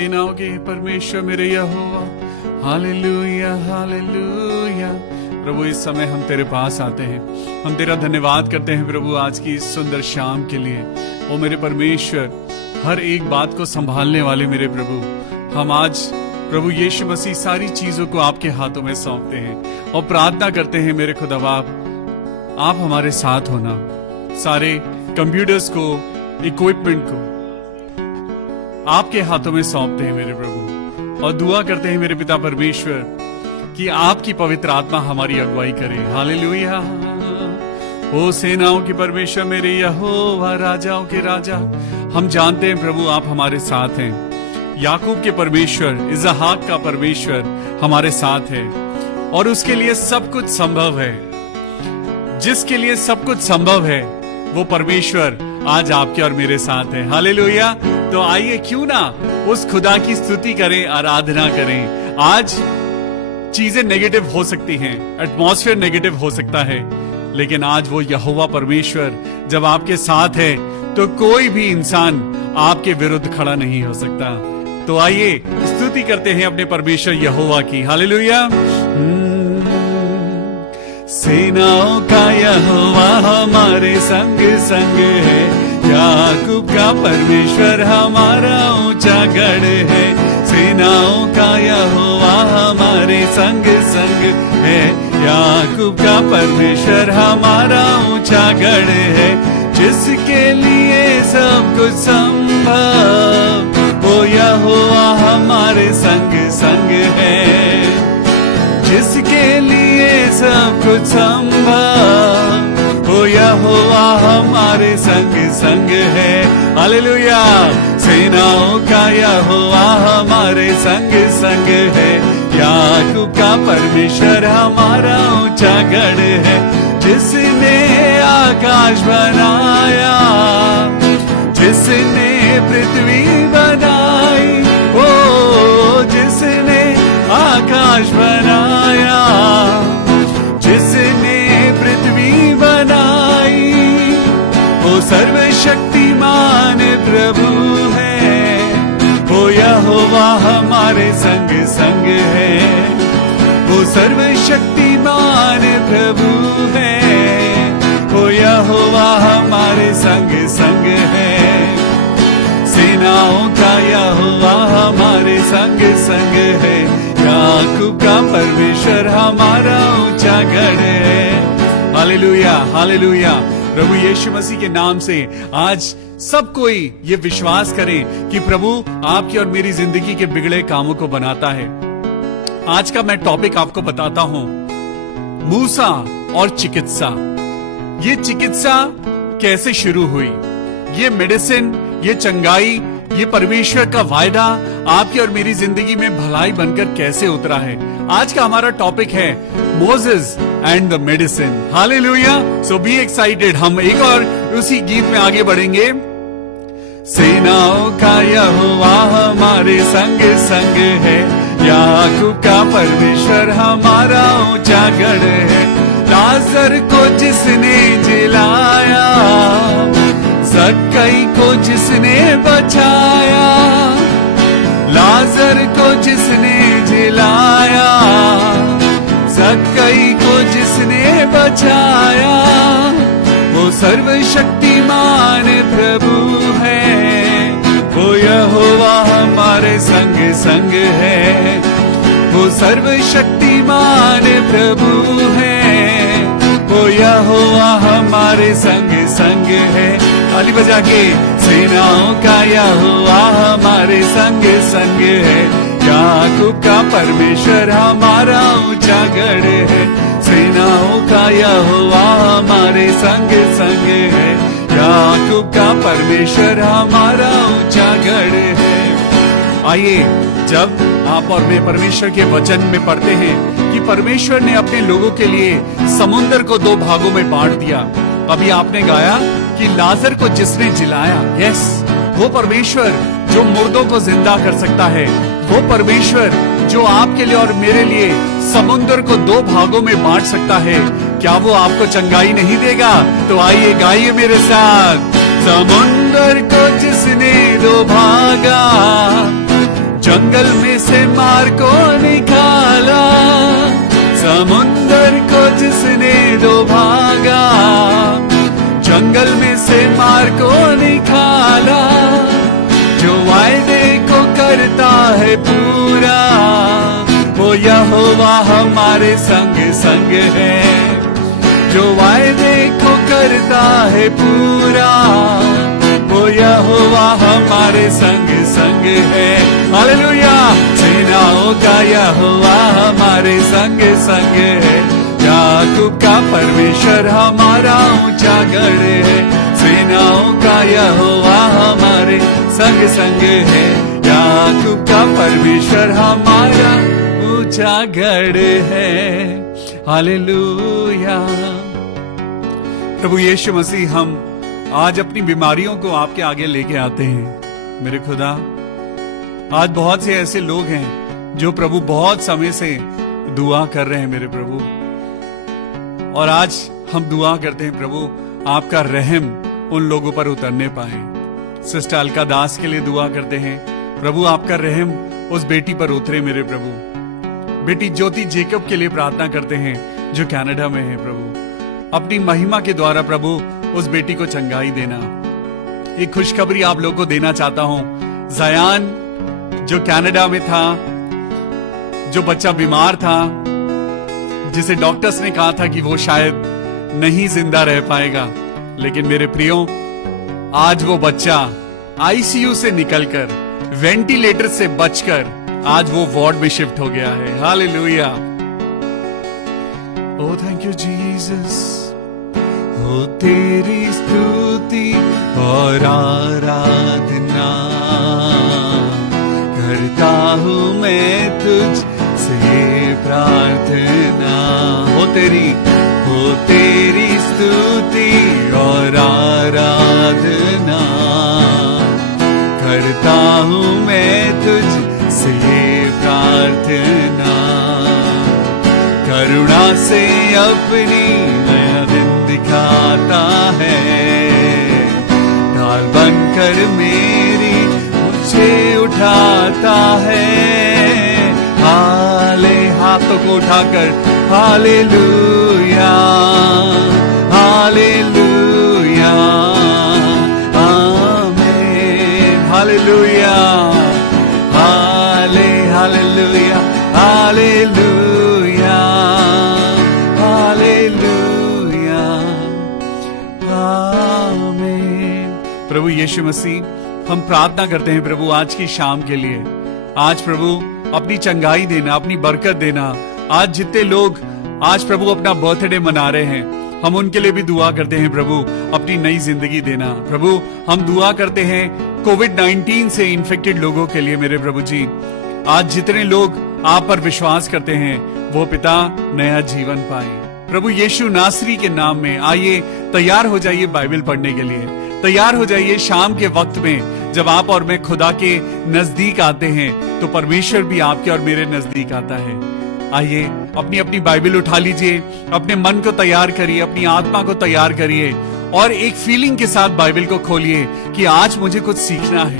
सेनाओं के परमेश्वर मेरे यहोवा, हालेलुया हालेलुया। प्रभु इस समय हम तेरे पास आते हैं, हम तेरा धन्यवाद करते हैं प्रभु आज की इस सुंदर शाम के लिए। ओ मेरे परमेश्वर, हर एक बात को संभालने वाले मेरे प्रभु, हम आज प्रभु यीशु मसीह सारी चीजों को आपके हाथों में सौंपते हैं और प्रार्थना करते हैं मेरे खुदाबाप, आप हमारे साथ होना। सारे कंप्यूटर्स को, इक्विपमेंट को आपके हाथों में सौंपते हैं मेरे प्रभु और दुआ करते हैं मेरे पिता परमेश्वर कि आपकी पवित्र आत्मा हमारी अगुवाई करे। हालेलुया। ओ सेनाओं की परमेश्वर मेरे यहोवा, राजाओं के राजा, हम जानते हैं प्रभु आप हमारे साथ हैं। याकूब के परमेश्वर, इसहाक का परमेश्वर हमारे साथ है और उसके लिए सब कुछ संभव है। जिसके लिए सब कुछ संभव है वो परमेश्वर आज आपके और मेरे साथ है। हालेलुया। तो आइए क्यों ना उस खुदा की स्तुति करें, आराधना करें। आज चीजें नेगेटिव हो सकती हैं, एटमॉस्फेयर नेगेटिव हो सकता है, लेकिन आज वो यहोवा परमेश्वर जब आपके साथ है तो कोई भी इंसान आपके विरुद्ध खड़ा नहीं हो सकता। तो आइए स्तुति करते हैं अपने परमेश्वर यहोवा की। हालेलुया। सेनाओं का यहोवा हमारे संग संग है, याकूब का परमेश्वर हमारा ऊंचा गढ़ है। सेनाओं का यहोवा हमारे संग संग है, याकूब का परमेश्वर हमारा ऊंचा गढ़ है। जिसके लिए सब कुछ संभव, वो यहोवा हमारे संग संग है। जिसके लिए सब कुछ संभव, वो यहोवा हमारे संग संग है। हालेलुया। सेनाओं का यहोवा हमारे संग संग है, याकूब का परमेश्वर हमारा ऊंचा गढ़ है। जिसने आकाश बनाया, जिसने पृथ्वी बनाई, ओ जिसने आकाश बनाया, जिसने पृथ्वी बनाई, वो सर्वशक्तिमान प्रभु है। वो यहोवा हमारे संग संग है, वो सर्वशक्तिमान प्रभु है। वो यहोवा हमारे संग संग है। सेनाओं का यहोवा हमारे संग संग है, याकूब का परमेश्वर हमारा ऊंचा गढ़ है। Hallelujah hallelujah. प्रभु यीशु मसीह के नाम से आज सब कोई ये विश्वास करें कि प्रभु आपकी और मेरी जिंदगी के बिगड़े कामों को बनाता है। आज का मैं टॉपिक आपको बताता हूं, मूसा और चिकित्सा। ये चिकित्सा कैसे शुरू हुई, ये मेडिसिन, ये चंगाई, ये परमेश्वर का वायदा आपकी और मेरी जिंदगी में भलाई बनकर कैसे उतरा है। आज का हमारा टॉपिक है Moses and the medicine. Hallelujah. So be excited. हम एक और उसी गीत में आगे बढ़ेंगे। सेनाओं का यहोवा हमारे संग संग है, याकूब का परमेश्वर हमारा ऊंचा गढ़ है। लाजर को जिसने जिलाया, जक्कई को जिसने बचाया, लाजर को जिसने जिलाया, जक्कई को जिसने बचाया, वो सर्वशक्तिमान प्रभु है। वो यहोवा हमारे संग संग है, वो सर्वशक्तिमान प्रभु है। वो यहोवा हमारे संग संग है। ताली बजा के, सेनाओं का यहोवा हमारे संग संग है, याकूब का परमेश्वर हमारा ऊंचा गढ़ है। सेनाओं का यहोवा हमारे संग संग है, याकूब का परमेश्वर हमारा ऊंचा गढ़ है। आइए, जब आप और मैं परमेश्वर के वचन में पढ़ते हैं कि परमेश्वर ने अपने लोगों के लिए समुद्र को दो भागों में बांट दिया। अभी आपने गाया कि लाजर को जिसने जिलाया, यस, वो परमेश्वर जो मुर्दों को जिंदा कर सकता है, वो परमेश्वर जो आपके लिए और मेरे लिए समुद्र को दो भागों में बांट सकता है, क्या वो आपको चंगाई नहीं देगा? तो आइए गाइए मेरे साथ। समुद्र को जिसने दो भागा, जंगल में से मार को निकाला, समुंदर को जिसने दो भागा, जंगल में से मार को निकाला, जो वायदे को करता है पूरा, वो यहोवा हमारे संग संग है, जो वायदे को करता है पूरा, वो यहोवा हमारे संग संग है। हालेलुया, सेनाओं का यहोवा हमारे संग संग है, याकूब का परमेश्वर हमारा ऊंचा गढ़ है, सेनाओं का यहोवा हमारे संग संग है, याकूब का परमेश्वर हमारा ऊंचा गढ़ है। हालेलुया। प्रभु यीशु मसीह, हम आज अपनी बीमारियों को आपके आगे लेके आते हैं। मेरे खुदा, आज बहुत से ऐसे लोग हैं जो प्रभु बहुत समय से दुआ कर रहे हैं मेरे प्रभु, और आज हम दुआ करते हैं प्रभु आपका रहम उन लोगों पर उतरने पाए। सिस्टर अलका दास के लिए दुआ करते हैं प्रभु आपका रहम उस बेटी पर उतरे मेरे प्रभु। बेटी ज्योति जेकब के लिए प्रार्थना करते हैं जो कनाडा में है प्रभु, अपनी महिमा के द्वारा प्रभु उस बेटी को चंगाई देना। एक खुशखबरी आप लोगों को देना चाहता हूं, जयान जो कनाडा में था, जो बच्चा बीमार था, जिसे डॉक्टर्स ने कहा था कि वो शायद नहीं जिंदा रह पाएगा, लेकिन मेरे प्रियो, आज वो बच्चा आईसीयू से निकलकर, वेंटिलेटर से बचकर आज वो वार्ड में शिफ्ट हो गया है। Hallelujah. Oh thank you Jesus. हो तेरी स्तुति और आराधना करता हूँ मैं तुझ से प्रार्थना। हो तेरी स्तुति और आराधना करता हूँ मैं तुझ से प्रार्थना। करुणा से अपनी नया दिन दिखाता है, ढाल बनकर मेरी मुझे उठाता है। हाथों को उठाकर हालेलुया हालेलुया आमीन। हालेलुया हालेलुया हालेलुया हालेलुया आमीन। प्रभु यीशु मसीह, हम प्रार्थना करते हैं प्रभु आज की शाम के लिए। आज प्रभु अपनी चंगाई देना, अपनी बरकत देना। आज जितने लोग आज प्रभु अपना बर्थडे मना रहे हैं, हम उनके लिए भी दुआ करते हैं प्रभु अपनी नई जिंदगी देना। प्रभु हम दुआ करते हैं कोविड-19 से इन्फेक्टेड लोगों के लिए मेरे प्रभु जी। आज जितने लोग आप पर विश्वास करते हैं वो पिता नया जीवन पाए प्रभु यीशु नासरी के नाम में। आइए तैयार हो जाइए बाइबल पढ़ने के लिए, तैयार हो जाइए। शाम के वक्त में जब आप और मैं खुदा के नजदीक आते हैं तो परमेश्वर भी आपके और मेरे नजदीक आता है। आइए अपनी अपनी बाइबल उठा लीजिए, अपने मन को तैयार करिए, अपनी आत्मा को तैयार करिए और एक फीलिंग के साथ बाइबल को खोलिए कि आज मुझे कुछ सीखना है,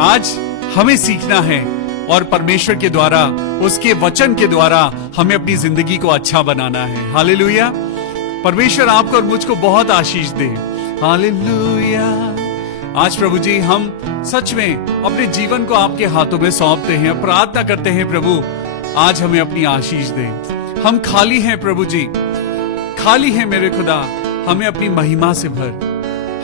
आज हमें सीखना है और परमेश्वर के द्वारा, उसके वचन के द्वारा हमें अपनी जिंदगी को अच्छा बनाना है। हालेलुया। परमेश्वर आपको और मुझको बहुत आशीष दे। हालेलुया। आज प्रभु जी हम सच में अपने जीवन को आपके हाथों में सौंपते हैं, प्रार्थना करते हैं प्रभु आज हमें अपनी आशीष दे। हम खाली हैं प्रभु जी, खाली हैं मेरे खुदा, हमें अपनी महिमा से भर,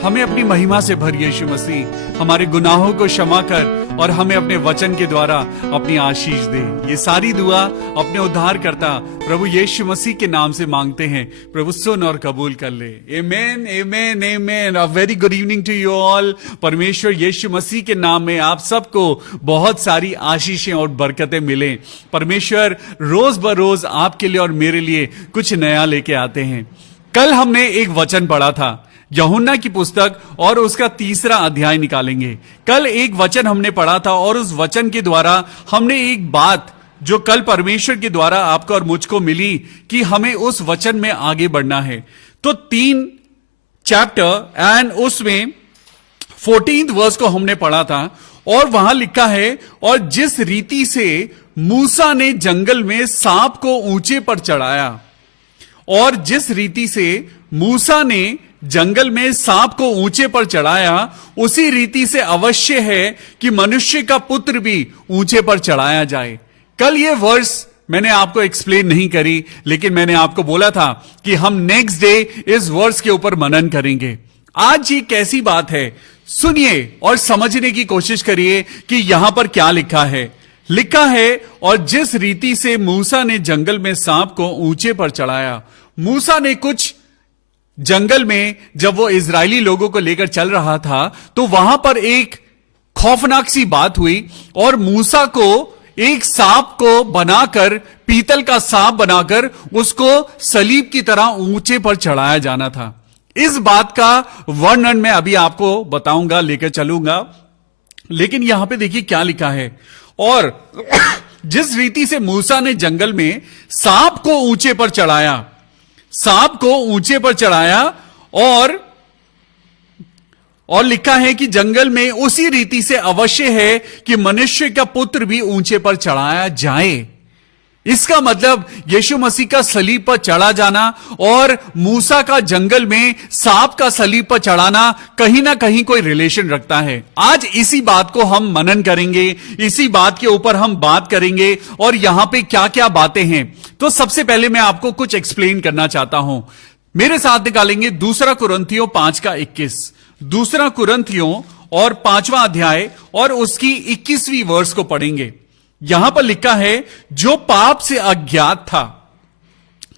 हमें अपनी महिमा से भर यीशु मसीह। हमारे गुनाहों को क्षमा कर और हमें अपने वचन के द्वारा अपनी आशीष दे। ये सारी दुआ अपने उद्धार करता प्रभु यीशु मसीह के नाम से मांगते हैं। प्रभु सुन और कबूल कर ले। आमेन आमेन आमेन। A very good evening to you all. परमेश्वर यीशु मसीह के नाम में आप सबको बहुत सारी आशीषें और बरकतें मिले। परमेश्वर रोज बरोज आपके लिए और मेरे लिए कुछ नया लेके आते हैं। कल हमने एक वचन पढ़ा था, यूहन्ना की पुस्तक और उसका 3रा अध्याय निकालेंगे। कल एक वचन हमने पढ़ा था और उस वचन के द्वारा हमने एक बात जो कल परमेश्वर के द्वारा आपको और मुझको मिली कि हमें उस वचन में आगे बढ़ना है। तो 3 चैप्टर एंड उसमें 14th वर्स को हमने पढ़ा था और वहां लिखा है, और जिस रीति से मूसा ने जंगल में सांप को ऊंचे पर चढ़ाया, और जिस रीति से मूसा ने जंगल में सांप को ऊंचे पर चढ़ाया, उसी रीति से अवश्य है कि मनुष्य का पुत्र भी ऊंचे पर चढ़ाया जाए। कल ये वर्स मैंने आपको एक्सप्लेन नहीं करी, लेकिन मैंने आपको बोला था कि हम नेक्स्ट डे इस वर्स के ऊपर मनन करेंगे। आज ये कैसी बात है, सुनिए और समझने की कोशिश करिए कि यहां पर क्या लिखा है। लिखा है, और जिस रीति से मूसा ने जंगल में सांप को ऊंचे पर चढ़ाया। मूसा ने कुछ जंगल में जब वो इजरायली लोगों को लेकर चल रहा था, तो वहां पर एक खौफनाक सी बात हुई, और मूसा को एक सांप को बनाकर, पीतल का सांप बनाकर उसको सलीब की तरह ऊंचे पर चढ़ाया जाना था। इस बात का वर्णन मैं अभी आपको बताऊंगा, लेकर चलूंगा। लेकिन यहां पे देखिए क्या लिखा है, और जिस रीति से मूसा ने जंगल में सांप को ऊंचे पर चढ़ाया, सांप को ऊंचे पर चढ़ाया, और लिखा है कि जंगल में उसी रीति से अवश्य है कि मनुष्य का पुत्र भी ऊंचे पर चढ़ाया जाए। इसका मतलब यीशु मसीह का सलीब पर चढ़ा जाना और मूसा का जंगल में सांप का सलीब पर चढ़ाना कहीं ना कहीं कोई रिलेशन रखता है। आज इसी बात को हम मनन करेंगे, इसी बात के ऊपर हम बात करेंगे, और यहां पे क्या क्या बातें हैं। तो सबसे पहले मैं आपको कुछ एक्सप्लेन करना चाहता हूं। मेरे साथ निकालेंगे 2 कुरिन्थियों 5:21। 2 कुरिन्थियों और 5वां अध्याय और उसकी 21वीं वर्स को पढ़ेंगे। यहां पर लिखा है, जो पाप से अज्ञात था,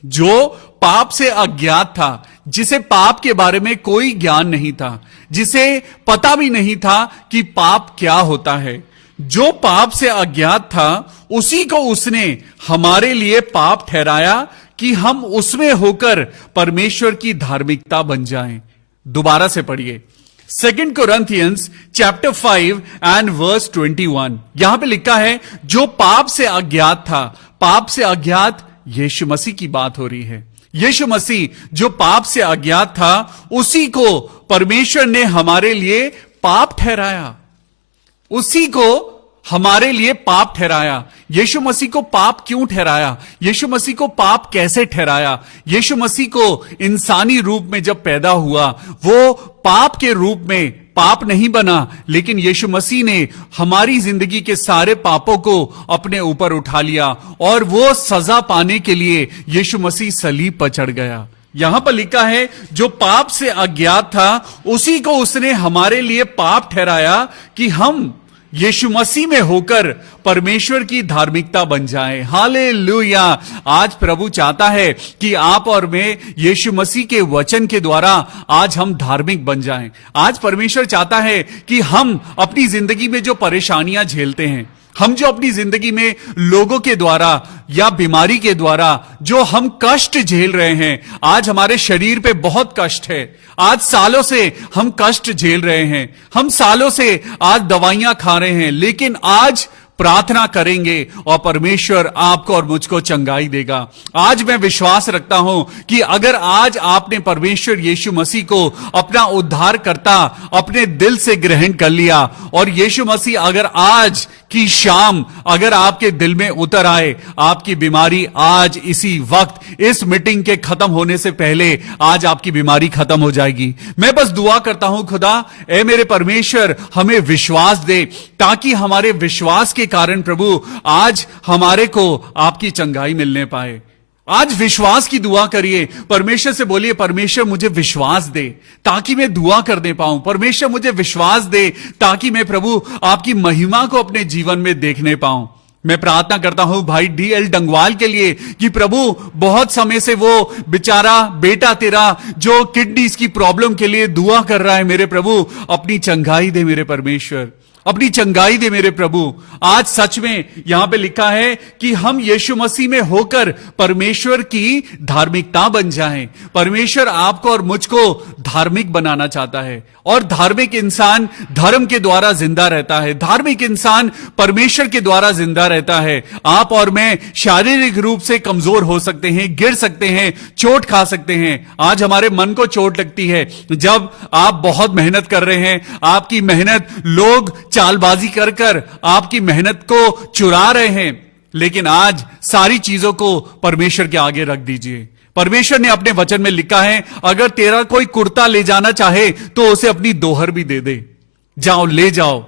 जो पाप से अज्ञात था, जिसे पाप के बारे में कोई ज्ञान नहीं था, जिसे पता भी नहीं था कि पाप क्या होता है, जो पाप से अज्ञात था, उसी को उसने हमारे लिए पाप ठहराया कि हम उसमें होकर परमेश्वर की धार्मिकता बन जाएं। दोबारा से पढ़िए, 2 Corinthians chapter 5 and verse 21। यहां पे लिखा है, जो पाप से अज्ञात था, पाप से अज्ञात यीशु मसीह की बात हो रही है। यीशु मसीह जो पाप से अज्ञात था, उसी को परमेश्वर ने हमारे लिए पाप ठहराया, उसी को हमारे लिए पाप ठहराया। यीशु मसीह को पाप क्यों ठहराया? यीशु मसीह को पाप कैसे ठहराया? यीशु मसीह को इंसानी रूप में जब पैदा हुआ, वो पाप के रूप में पाप नहीं बना, लेकिन यीशु मसीह ने हमारी जिंदगी के सारे पापों को अपने ऊपर उठा लिया, और वो सजा पाने के लिए यीशु मसीह सलीब पर चढ़ गया। यहां पर लिखा है, जो पाप से अज्ञात था, उसी को उसने हमारे लिए पाप ठहराया कि हम यीशु मसीह में होकर परमेश्वर की धार्मिकता बन जाए। हालेलुया। आज प्रभु चाहता है कि आप और मैं यीशु मसीह के वचन के द्वारा आज हम धार्मिक बन जाएं। आज परमेश्वर चाहता है कि हम अपनी जिंदगी में जो परेशानियां झेलते हैं, हम जो अपनी जिंदगी में लोगों के द्वारा या बीमारी के द्वारा जो हम कष्ट झेल रहे हैं, आज हमारे शरीर पे बहुत कष्ट है, आज सालों से हम कष्ट झेल रहे हैं, हम सालों से आज दवाइयां खा रहे हैं, लेकिन आज प्रार्थना करेंगे और परमेश्वर आपको और मुझको चंगाई देगा। आज मैं विश्वास रखता हूं कि अगर आज आपने परमेश्वर यीशु मसीह को अपना उद्धारकर्ता अपने दिल से ग्रहण कर लिया, और यीशु मसीह अगर आज की शाम अगर आपके दिल में उतर आए, आपकी बीमारी आज इसी वक्त इस मीटिंग के खत्म होने से पहले आज आपकी बीमारी खत्म हो जाएगी। मैं बस दुआ करता हूं, खुदा ए मेरे परमेश्वर हमें विश्वास दे, ताकि हमारे विश्वास के कारण प्रभु आज हमारे को आपकी चंगाई मिलने पाए। आज विश्वास की दुआ करिए, परमेश्वर से बोलिए, परमेश्वर मुझे विश्वास दे ताकि मैं दुआ करने पाऊं। परमेश्वर मुझे विश्वास दे ताकि मैं प्रभु आपकी महिमा को अपने जीवन में देखने पाऊं। मैं प्रार्थना करता हूं भाई DL डंगवाल के लिए कि प्रभु बहुत समय से वो बेचारा बेटा तेरा जो किडनीज की प्रॉब्लम के लिए दुआ कर रहा है, मेरे प्रभु अपनी चंगाई दे, मेरे परमेश्वर अपनी चंगाई दे मेरे प्रभु। आज सच में यहां पे लिखा है कि हम यीशु मसीह में होकर परमेश्वर की धार्मिकता बन जाएं। परमेश्वर आपको और मुझको धार्मिक बनाना चाहता है, और धार्मिक इंसान धर्म के द्वारा जिंदा रहता है, धार्मिक इंसान परमेश्वर के द्वारा जिंदा रहता है। आप और मैं शारीरिक रूप से कमजोर हो सकते हैं, गिर सकते हैं, चोट खा सकते हैं। आज हमारे मन को चोट लगती है जब आप बहुत मेहनत कर रहे हैं, आपकी मेहनत लोग चालबाजी कर कर आपकी मेहनत को चुरा रहे हैं। लेकिन आज सारी चीजों को परमेश्वर के आगे रख दीजिए। परमेश्वर ने अपने वचन में लिखा है, अगर तेरा कोई कुर्ता ले जाना चाहे तो उसे अपनी दोहर भी दे दे। जाओ, ले जाओ।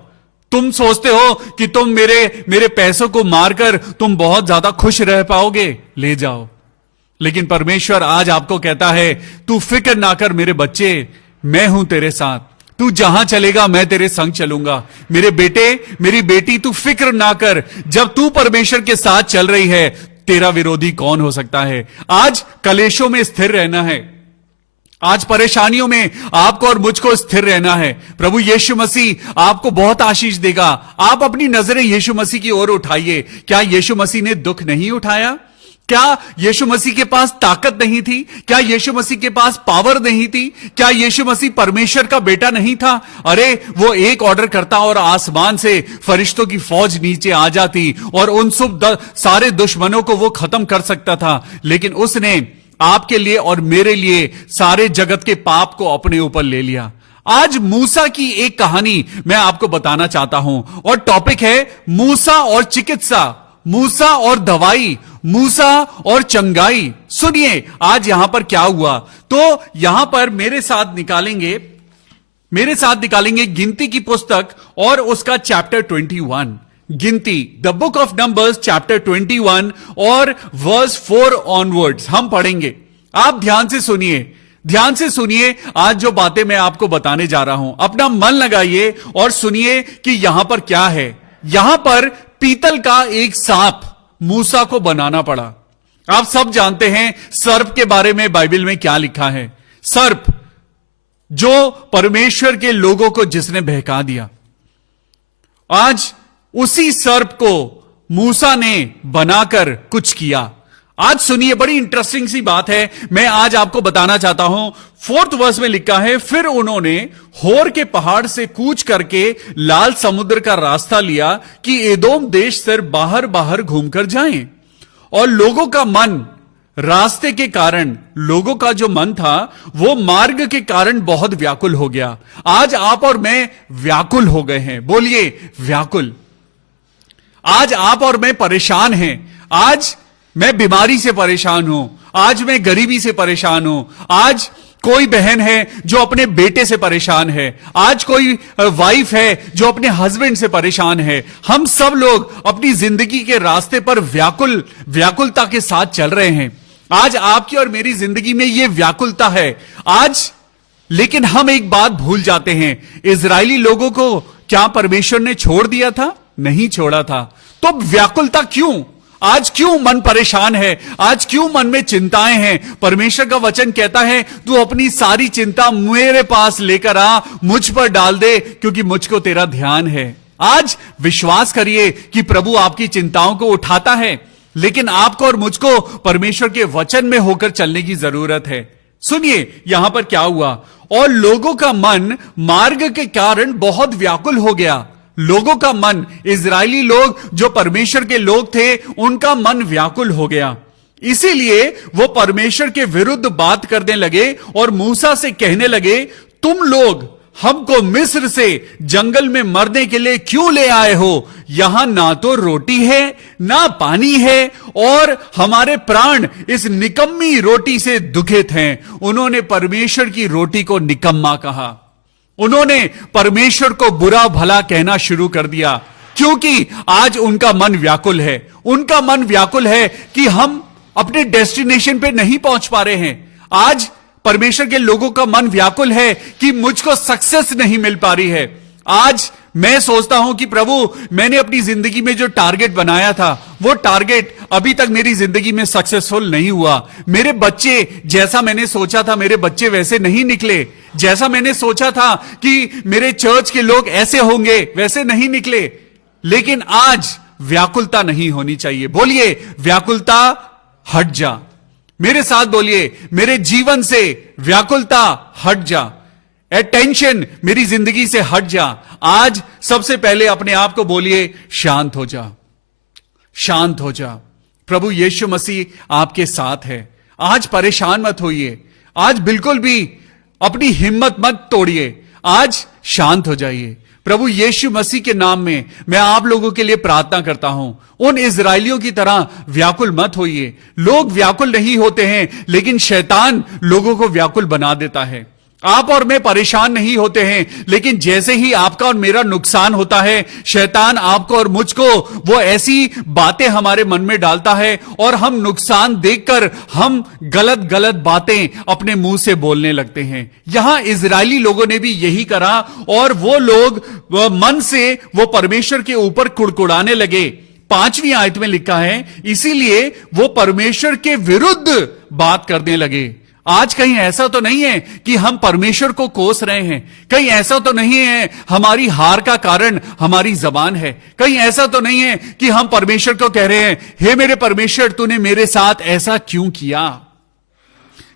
तुम सोचते हो कि तुम मेरे पैसों को मारकर तुम बहुत ज्यादा खुश रह पाओगे, ले जाओ। लेकिन परमेश्वर आज आपको कहता है, तू फिक्र ना कर मेरे बच्चे, मैं हूं तेरे साथ। तू जहां चलेगा मैं तेरे संग चलूंगा। मेरे बेटे, मेरी बेटी, तू फिक्र ना कर। जब तू परमेश्वर के साथ चल रही है, तेरा विरोधी कौन हो सकता है। आज कलेशों में स्थिर रहना है, आज परेशानियों में आपको और मुझको स्थिर रहना है। प्रभु यीशु मसीह आपको बहुत आशीष देगा। आप अपनी नजरें यीशु मसीह की ओर उठाइए। क्या यीशु मसीह ने दुख नहीं उठाया? क्या यीशु मसीह के पास ताकत नहीं थी? क्या यीशु मसीह के पास पावर नहीं थी? क्या यीशु मसीह परमेश्वर का बेटा नहीं था? अरे वो एक ऑर्डर करता और आसमान से फरिश्तों की फौज नीचे आ जाती और उन सारे दुश्मनों को वो खत्म कर सकता था। लेकिन उसने आपके लिए और मेरे लिए सारे जगत के पाप को अपने ऊपर ले लिया। आज मूसा की एक कहानी मैं आपको बताना चाहता हूं और टॉपिक है मूसा और चिकित्सा, मूसा और दवाई, मूसा और चंगाई। सुनिए आज यहां पर क्या हुआ। तो यहां पर मेरे साथ निकालेंगे गिनती की पुस्तक और उसका चैप्टर 21। गिनती, the book of numbers chapter 21 और वर्स 4 ऑनवर्ड्स हम पढ़ेंगे। आप ध्यान से सुनिए आज जो बातें मैं आपको बताने जा रहा हूं। अपना मन लगाइए और सुनिए कि यहां पर क्या है। यहां पर पीतल का एक सांप मूसा को बनाना पड़ा। आप सब जानते हैं सर्प के बारे में बाइबल में क्या लिखा है। सर्प जो परमेश्वर के लोगों को जिसने बहका दिया, आज उसी सर्प को मूसा ने बनाकर कुछ किया। आज सुनिए, बड़ी इंटरेस्टिंग सी बात है, मैं आज आपको बताना चाहता हूं। 4th वर्स में लिखा है, फिर उन्होंने होर के पहाड़ से कूच करके लाल समुद्र का रास्ता लिया कि एदोम देश से बाहर बाहर घूमकर जाएं। और लोगों का मन रास्ते के कारण, लोगों का जो मन था वो मार्ग के कारण बहुत व्याकुल हो गया। आज आप और मैं व्याकुल हो गए हैं। बोलिए व्याकुल। आज आप और मैं परेशान हैं। आज मैं बीमारी से परेशान हूं, आज मैं गरीबी से परेशान हूं, आज कोई बहन है जो अपने बेटे से परेशान है, आज कोई वाइफ है जो अपने हस्बैंड से परेशान है। हम सब लोग अपनी जिंदगी के रास्ते पर व्याकुलता के साथ चल रहे हैं। आज आपकी और मेरी जिंदगी में यह व्याकुलता है आज। लेकिन हम एक बात भूल जाते हैं, इजरायली लोगों को क्या परमेश्वर ने छोड़ दिया था? नहीं छोड़ा था। तो व्याकुलता क्यों? आज क्यों मन परेशान है? आज क्यों मन में चिंताएं हैं? परमेश्वर का वचन कहता है, तू अपनी सारी चिंता मेरे पास लेकर आ, मुझ पर डाल दे, क्योंकि मुझको तेरा ध्यान है। आज विश्वास करिए कि प्रभु आपकी चिंताओं को उठाता है, लेकिन आपको और मुझको परमेश्वर के वचन में होकर चलने की जरूरत है। सुनिए यहां पर क्या हुआ। और लोगों का मन मार्ग के कारण बहुत व्याकुल हो गया। लोगों का मन, इजरायली लोग जो परमेश्वर के लोग थे, उनका मन व्याकुल हो गया। इसीलिए वो परमेश्वर के विरुद्ध बात करने लगे और मूसा से कहने लगे, तुम लोग हमको मिस्र से जंगल में मरने के लिए क्यों ले आए हो? यहां ना तो रोटी है ना पानी है और हमारे प्राण इस निकम्मी रोटी से दुखित हैं। उन्होंने परमेश्वर की रोटी को निकम्मा कहा। उन्होंने परमेश्वर को बुरा भला कहना शुरू कर दिया, क्योंकि आज उनका मन व्याकुल है। उनका मन व्याकुल है कि हम अपने डेस्टिनेशन पे नहीं पहुंच पा रहे हैं। आज परमेश्वर के लोगों का मन व्याकुल है कि मुझको सक्सेस नहीं मिल पा रही है। आज मैं सोचता हूं कि प्रभु, मैंने अपनी जिंदगी में जो टारगेट बनाया था, वो टारगेट अभी तक मेरी जिंदगी में सक्सेसफुल नहीं हुआ। मेरे बच्चे, जैसा मैंने सोचा था, मेरे बच्चे वैसे नहीं निकले। जैसा मैंने सोचा था कि मेरे चर्च के लोग ऐसे होंगे, वैसे नहीं निकले। लेकिन आज व्याकुलता नहीं होनी चाहिए। बोलिए व्याकुलता हट जा। मेरे साथ बोलिए, मेरे जीवन से व्याकुलता हट जा। टेंशन मेरी जिंदगी से हट जा। आज सबसे पहले अपने आप को बोलिए, शांत हो जा, शांत हो जा। प्रभु यीशु मसीह आपके साथ है। आज परेशान मत होइए, आज बिल्कुल भी अपनी हिम्मत मत तोड़िए, आज शांत हो जाइए। प्रभु यीशु मसीह के नाम में मैं आप लोगों के लिए प्रार्थना करता हूं, उन इजरायलियों की तरह व्याकुल मत होइए। लोग व्याकुल नहीं होते हैं, लेकिन शैतान लोगों को व्याकुल बना देता है। आप और मैं परेशान नहीं होते हैं, लेकिन जैसे ही आपका और मेरा नुकसान होता है, शैतान आपको और मुझको वो ऐसी बातें हमारे मन में डालता है और हम नुकसान देखकर हम गलत गलत बातें अपने मुंह से बोलने लगते हैं। यहां इजरायली लोगों ने भी यही करा और वो लोग मन से वो परमेश्वर के ऊपर कुड़कुड़ाने लगे। 5वीं आयत में लिखा है, इसीलिए वो परमेश्वर के विरुद्ध बात करने लगे। आज कहीं ऐसा तो नहीं है कि हम परमेश्वर को कोस रहे हैं, कहीं ऐसा तो नहीं है हमारी हार का कारण हमारी जबान है, कहीं ऐसा तो नहीं है कि हम परमेश्वर को कह रहे हैं, हे मेरे परमेश्वर तूने मेरे साथ ऐसा क्यों किया।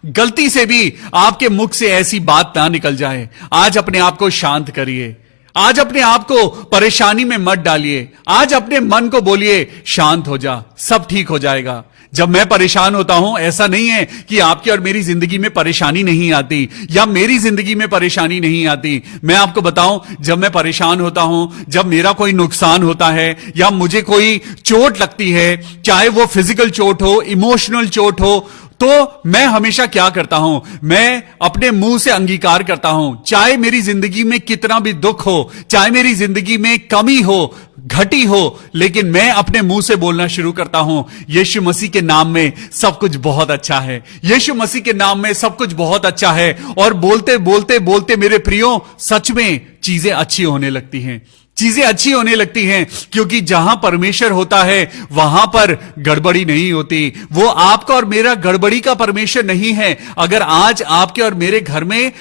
गलती से भी आपके मुख से ऐसी बात ना निकल जाए। आज अपने आप को शांत करिए, आज अपने आप को परेशानी में मत डालिए, आज अपने मन को बोलिए, शांत हो जा, सब ठीक हो जाएगा। जब मैं परेशान होता हूं, ऐसा नहीं है कि आपकी और मेरी जिंदगी में परेशानी नहीं आती या मेरी जिंदगी में परेशानी नहीं आती। मैं आपको बताऊं, जब मैं परेशान होता हूं, जब मेरा कोई नुकसान होता है या मुझे कोई चोट लगती है, चाहे वो फिजिकल चोट हो, इमोशनल चोट हो, तो मैं हमेशा क्या करता हूं, मैं अपने मुंह से अंगीकार करता हूं, चाहे मेरी जिंदगी में कितना भी दुख हो, चाहे मेरी जिंदगी में कमी हो, घटी हो, लेकिन मैं अपने मुंह से बोलना शुरू करता हूं, यीशु मसीह के नाम में सब कुछ बहुत अच्छा है, यीशु मसीह के नाम में सब कुछ बहुत अच्छा है। और बोलते बोलते बोलते मेरे प्रियो, सच में चीजें अच्छी होने लगती हैं, चीजें अच्छी होने लगती हैं, क्योंकि जहां परमेश्वर होता है वहां पर गड़बड़ी नहीं होती। वो आपका और मेरा गड़बड़ी का परमेश्वर नहीं है। अगर आज आपके और मेरे घर में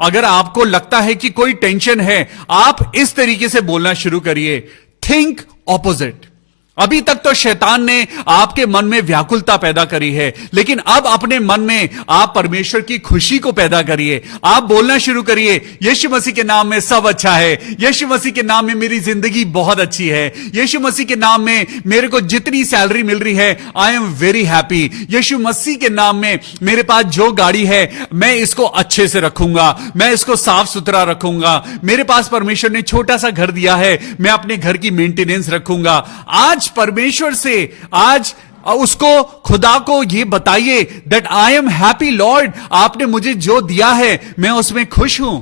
अगर आपको लगता है कि कोई टेंशन है, आप इस तरीके से बोलना शुरू करिए, थिंक ऑपोजिट। अभी तक तो शैतान ने आपके मन में व्याकुलता पैदा करी है, लेकिन अब अपने मन में आप परमेश्वर की खुशी को पैदा करिए। आप बोलना शुरू करिए, यीशु मसीह के नाम में सब अच्छा है, यीशु मसीह के नाम में मेरी जिंदगी बहुत अच्छी है, यीशु मसीह के नाम में मेरे को जितनी सैलरी मिल रही है, आई एम वेरी हैप्पी। यीशु मसीह के नाम में मेरे पास जो गाड़ी है, मैं इसको अच्छे से रखूंगा, मैं इसको साफ सुथरा रखूंगा। मेरे पास परमेश्वर ने छोटा सा घर दिया है, मैं अपने घर की मेंटेनेंस रखूंगा। आज परमेश्वर से, आज उसको, खुदा को ये बताइए that I am happy Lord, आपने मुझे जो दिया है मैं उसमें खुश हूं।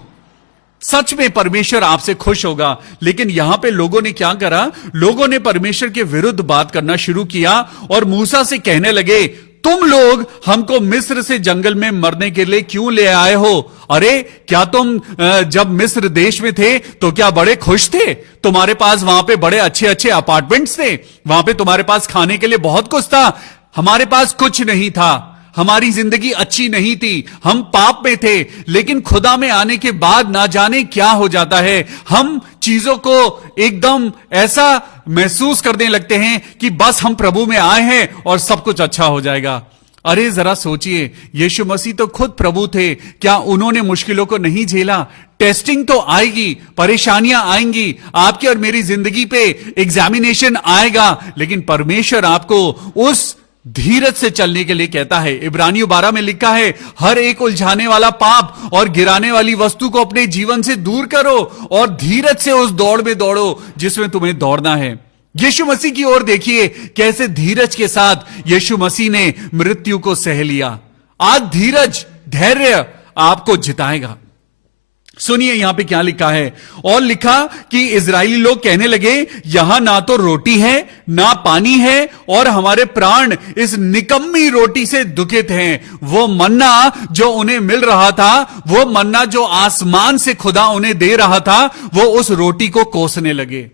सच में परमेश्वर आपसे खुश होगा। लेकिन यहां पे लोगों ने क्या करा, लोगों ने परमेश्वर के विरुद्ध बात करना शुरू किया और मूसा से कहने लगे, तुम लोग हमको मिस्र से जंगल में मरने के लिए क्यों ले आए हो? अरे क्या तुम जब मिस्र देश में थे तो क्या बड़े खुश थे? तुम्हारे पास वहां पे बड़े अच्छे अच्छे अपार्टमेंट्स थे, वहां पे तुम्हारे पास खाने के लिए बहुत कुछ था। हमारे पास कुछ नहीं था, हमारी जिंदगी अच्छी नहीं थी, हम पाप में थे। लेकिन खुदा में आने के बाद ना जाने क्या हो जाता है, हम चीजों को एकदम ऐसा महसूस करने लगते हैं कि बस हम प्रभु में आए हैं और सब कुछ अच्छा हो जाएगा। अरे जरा सोचिए, यीशु मसीह तो खुद प्रभु थे, क्या उन्होंने मुश्किलों को नहीं झेला? टेस्टिंग तो आएगी, परेशानियां आएंगी, आपकी और मेरी जिंदगी पे एग्जामिनेशन आएगा, लेकिन परमेश्वर आपको उस धीरज से चलने के लिए कहता है। इब्रानियों 12 में लिखा है, हर एक उलझाने वाला पाप और गिराने वाली वस्तु को अपने जीवन से दूर करो और धीरज से उस दौड़ में दौड़ो जिसमें तुम्हें दौड़ना है। यीशु मसीह की ओर देखिए, कैसे धीरज के साथ यीशु मसीह ने मृत्यु को सह लिया। आज धीरज, धैर्य आपको जिताएगा। सुनिए यहां पे क्या लिखा है, और लिखा कि इजरायली लोग कहने लगे, यहां ना तो रोटी है ना पानी है और हमारे प्राण इस निकम्मी रोटी से दुखित हैं। वो मन्ना जो उन्हें मिल रहा था, वो मन्ना जो आसमान से खुदा उन्हें दे रहा था, वो उस रोटी को कोसने लगे।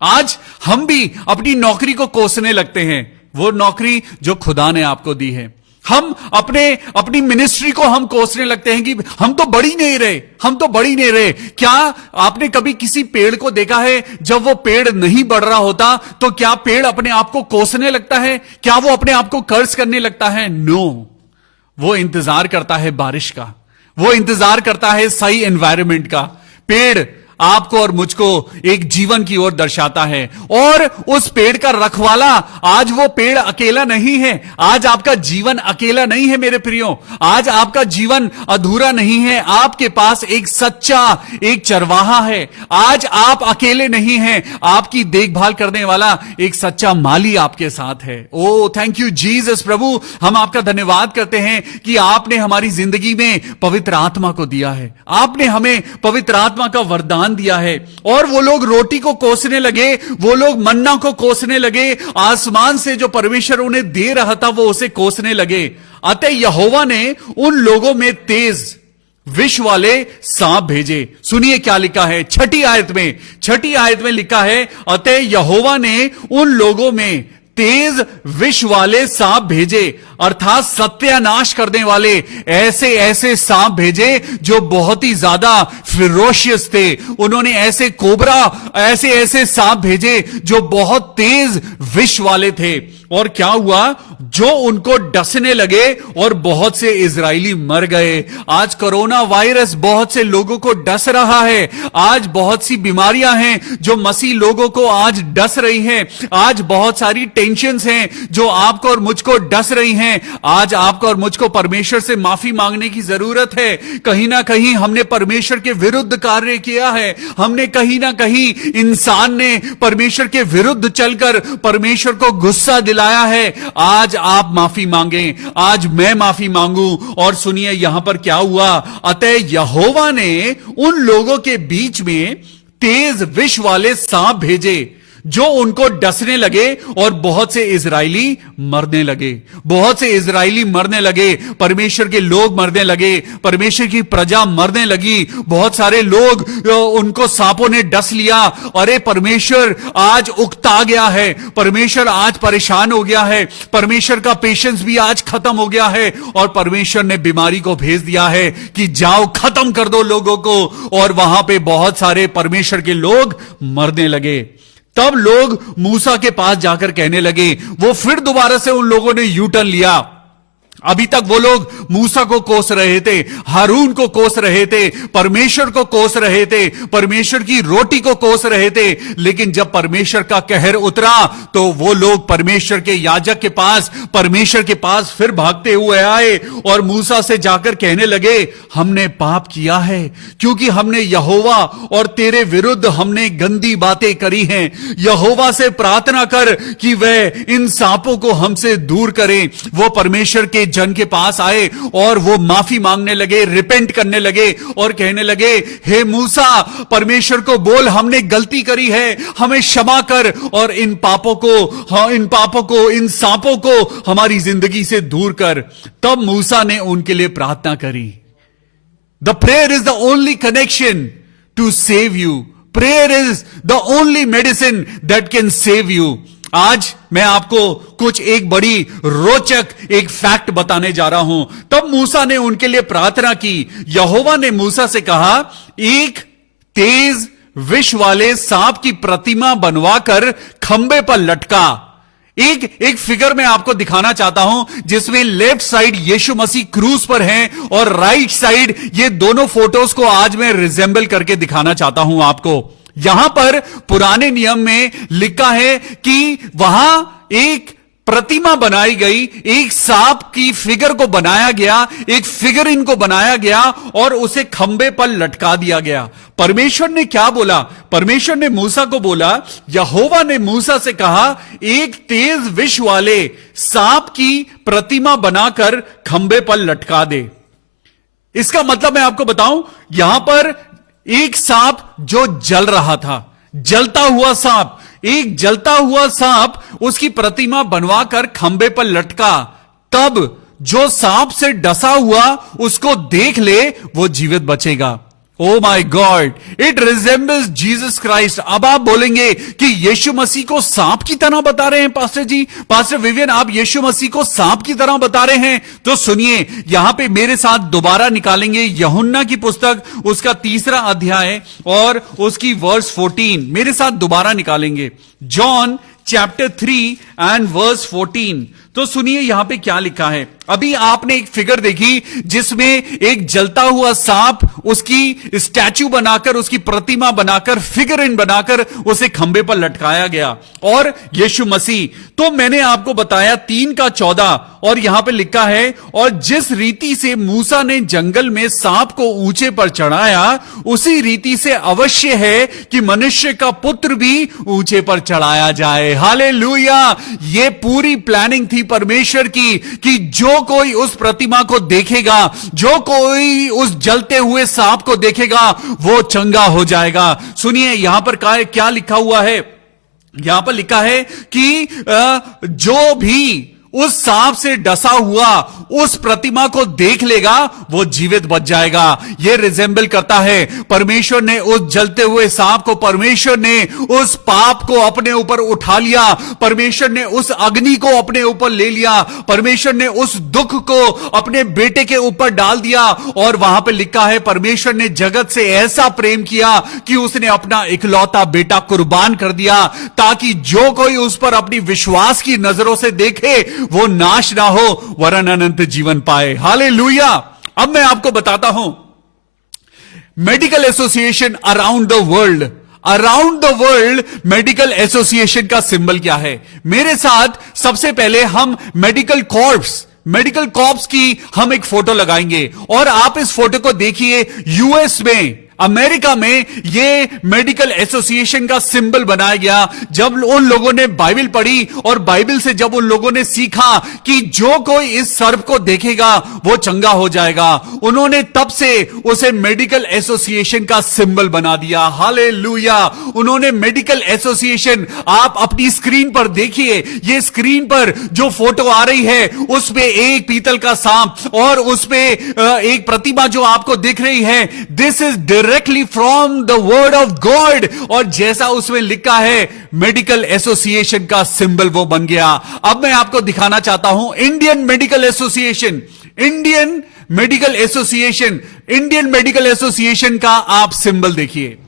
आज हम भी अपनी नौकरी को कोसने लगते हैं, वो नौकरी जो खुदा ने आपको दी है। हम अपनी मिनिस्ट्री को हम कोसने लगते हैं कि हम तो बढ़ ही नहीं रहे, हम तो बढ़ ही नहीं रहे। क्या आपने कभी किसी पेड़ को देखा है, जब वो पेड़ नहीं बढ़ रहा होता तो क्या पेड़ अपने आप को कोसने लगता है? क्या वो अपने आप को कर्ज करने लगता है? नो, वो इंतजार करता है बारिश का, वो इंतजार करता है सही एनवायरनमेंट का। पेड़ आपको और मुझको एक जीवन की ओर दर्शाता है, और उस पेड़ का रखवाला आज वो पेड़ अकेला नहीं है। आज आपका जीवन अकेला नहीं है मेरे प्रियो, आज आपका जीवन अधूरा नहीं है। आपके पास एक सच्चा एक चरवाहा है। आज आप अकेले नहीं हैं, आपकी देखभाल करने वाला एक सच्चा माली आपके साथ है। ओ थैंक यू जीसस। प्रभु हम आपका धन्यवाद करते हैं कि आपने हमारी जिंदगी में पवित्र आत्मा को दिया है, आपने हमें पवित्र आत्मा का वरदान दिया है। और वो लोग रोटी को कोसने लगे, वो लोग मन्ना को कोसने लगे, आसमान से जो परमेश्वर उन्हें दे रहा था वो उसे कोसने लगे। अतः यहोवा ने उन लोगों में तेज विष वाले सांप भेजे। सुनिए क्या लिखा है छठी आयत में लिखा है, अतः यहोवा ने उन लोगों में तेज विष वाले सांप भेजे, अर्थात सत्यानाश करने वाले ऐसे ऐसे सांप भेजे जो बहुत ही ज्यादा फिरोशियस थे। उन्होंने ऐसे कोबरा, ऐसे ऐसे सांप भेजे जो बहुत तेज विष वाले थे। और क्या हुआ, जो उनको डसने लगे और बहुत से इजरायली मर गए। आज कोरोना वायरस बहुत से लोगों को डस रहा है। आज बहुत सी बीमारियां हैं जो मसीह लोगों को आज डस रही हैं। आज बहुत सारी टेंशन्स हैं जो आपको और मुझको डस रही हैं। आज आपको और मुझको परमेश्वर से माफी मांगने की जरूरत है। कहीं ना कहीं हमने परमेश्वर के विरुद्ध कार्य किया है। हमने कहीं ना कहीं, इंसान ने परमेश्वर के विरुद्ध चलकर परमेश्वर को गुस्सा दिलाया है। आज आप माफी मांगे, आज मैं माफी मांगू। और सुनिए यहां पर क्या हुआ, अतः यहोवा ने उन लोगों के बीच में तेज विष वाले सांप भेजे जो उनको डसने लगे और बहुत से इजरायली मरने लगे। बहुत से इजरायली मरने लगे, परमेश्वर के लोग मरने लगे, परमेश्वर की प्रजा मरने लगी। बहुत सारे लोग, उनको सांपों ने डस लिया। अरे परमेश्वर आज उकता गया है, परमेश्वर आज परेशान हो गया है, परमेश्वर का पेशेंस भी आज खत्म हो गया है। और परमेश्वर ने बीमारी को भेज दिया है कि जाओ खत्म कर दो लोगों को। और वहां पे बहुत सारे परमेश्वर के लोग मरने लगे। तब लोग मूसा के पास जाकर कहने लगे, वो फिर दोबारा से उन लोगों ने यू टर्न लिया। अभी तक वो लोग मूसा को कोस रहे थे, हारून को कोस रहे थे, परमेश्वर को कोस रहे थे, परमेश्वर की रोटी को कोस रहे थे। लेकिन जब परमेश्वर का कहर उतरा तो वो लोग परमेश्वर के याजक के पास, परमेश्वर के पास फिर भागते हुए आए और मूसा से जाकर कहने लगे, हमने पाप किया है क्योंकि हमने यहोवा और तेरे विरुद्ध हमने गंदी बातें करी हैं। यहोवा से प्रार्थना कर कि वह इन सांपों को हमसे दूर करें। वो परमेश्वर के जन के पास आए और वो माफी मांगने लगे, रिपेंट करने लगे और कहने लगे, हे मूसा, परमेश्वर को बोल हमने गलती करी है, हमें क्षमा कर और इन पापों को, इन सांपों को हमारी जिंदगी से दूर कर। तब मूसा ने उनके लिए प्रार्थना करी। The prayer is the only connection to save you. Prayer is the only medicine that can save you. आज मैं आपको कुछ एक बड़ी रोचक एक फैक्ट बताने जा रहा हूं। तब मूसा ने उनके लिए प्रार्थना की। यहोवा ने मूसा से कहा, एक तेज विष वाले सांप की प्रतिमा बनवाकर खंबे पर लटका। एक फिगर मैं आपको दिखाना चाहता हूं जिसमें लेफ्ट साइड यीशु मसीह क्रूज पर हैं और राइट साइड ये दोनों फोटोज को आज मैं रिजेंबल करके दिखाना चाहता हूं आपको। यहां पर पुराने नियम में लिखा है कि वहां एक प्रतिमा बनाई गई, एक सांप की फिगर को बनाया गया, एक फिगर इनको बनाया गया और उसे खंबे पर लटका दिया गया। परमेश्वर ने क्या बोला? परमेश्वर ने मूसा को बोला, यहोवा ने मूसा से कहा, एक तेज विष वाले सांप की प्रतिमा बनाकर खंबे पर लटका दे। इसका मतलब मैं आपको बताऊं, यहां पर एक सांप जो जल रहा था, जलता हुआ सांप, एक जलता हुआ सांप उसकी प्रतिमा बनवाकर खंबे पर लटका। तब जो सांप से डसा हुआ उसको देख ले वो जीवित बचेगा। Oh my God, it resembles Jesus Christ. अब आप बोलेंगे कि यीशु मसीह को सांप की तरह बता रहे हैं पास्टर जी, पास्टर विवियन आप यीशु मसीह को सांप की तरह बता रहे हैं। तो सुनिए, यहां पे मेरे साथ दोबारा निकालेंगे यूहन्ना की पुस्तक, उसका 3 अध्याय और उसकी वर्स 14 मेरे साथ दोबारा निकालेंगे। John chapter 3 and verse 14। तो सुनिए यहां पे क्या लिखा है। अभी आपने एक फिगर देखी जिसमें एक जलता हुआ सांप उसकी स्टैचू बनाकर, उसकी प्रतिमा बनाकर, फिगर इन बनाकर उसे खंबे पर लटकाया गया, और यीशु मसीह। तो मैंने आपको बताया 3:14, और यहां पे लिखा है, और जिस रीति से मूसा ने जंगल में सांप को ऊंचे पर चढ़ाया, उसी रीति से अवश्य है कि मनुष्य का पुत्र भी ऊंचे पर चढ़ाया जाए। हालेलुया। ये पूरी प्लानिंग थी परमेश्वर की कि जो कोई उस प्रतिमा को देखेगा, जो कोई उस जलते हुए सांप को देखेगा, वो चंगा हो जाएगा। सुनिए यहां पर क्या लिखा हुआ है। यहां पर लिखा है कि जो भी उस सांप से डसा हुआ उस प्रतिमा को देख लेगा, वो जीवित बच जाएगा। यह रिजेंबल करता है, परमेश्वर ने उस जलते हुए सांप को, परमेश्वर ने उस पाप को अपने ऊपर उठा लिया, परमेश्वर ने उस अग्नि को अपने ऊपर ले लिया, परमेश्वर ने उस दुख को अपने बेटे के ऊपर डाल दिया। और वहां पे लिखा है, परमेश्वर ने जगत से ऐसा प्रेम किया कि उसने अपना इकलौता बेटा कुर्बान कर दिया, ताकि जो कोई उस पर अपनी विश्वास की नजरों से देखे वो नाश ना हो, वरन अनंत जीवन पाए। हालेलुया। अब मैं आपको बताता हूं, medical association around the world, medical association का सिंबल क्या है। मेरे साथ सबसे पहले हम मेडिकल कॉर्प्स की हम एक फोटो लगाएंगे, और आप इस फोटो को देखिए। यूएस में, अमेरिका में ये मेडिकल एसोसिएशन का सिंबल बनाया गया। जब उन लोगों ने बाइबल पढ़ी और बाइबल से जब उन लोगों ने सीखा कि जो कोई इस सर्प को देखेगा वो चंगा हो जाएगा, उन्होंने तब से उसे मेडिकल एसोसिएशन का सिंबल बना दिया। हालेलुया। उन्होंने मेडिकल एसोसिएशन, आप अपनी स्क्रीन पर देखिए, ये स्क्रीन पर जो फोटो आ रही है उसमें एक पीतल का सांप और उसमें एक प्रतिमा जो आपको दिख रही है, this is directly from the word of God. और जैसा उसमें लिखा है, मेडिकल एसोसिएशन का सिंबल वो बन गया। अब मैं आपको दिखाना चाहता हूं इंडियन मेडिकल एसोसिएशन का आप सिंबल देखिए।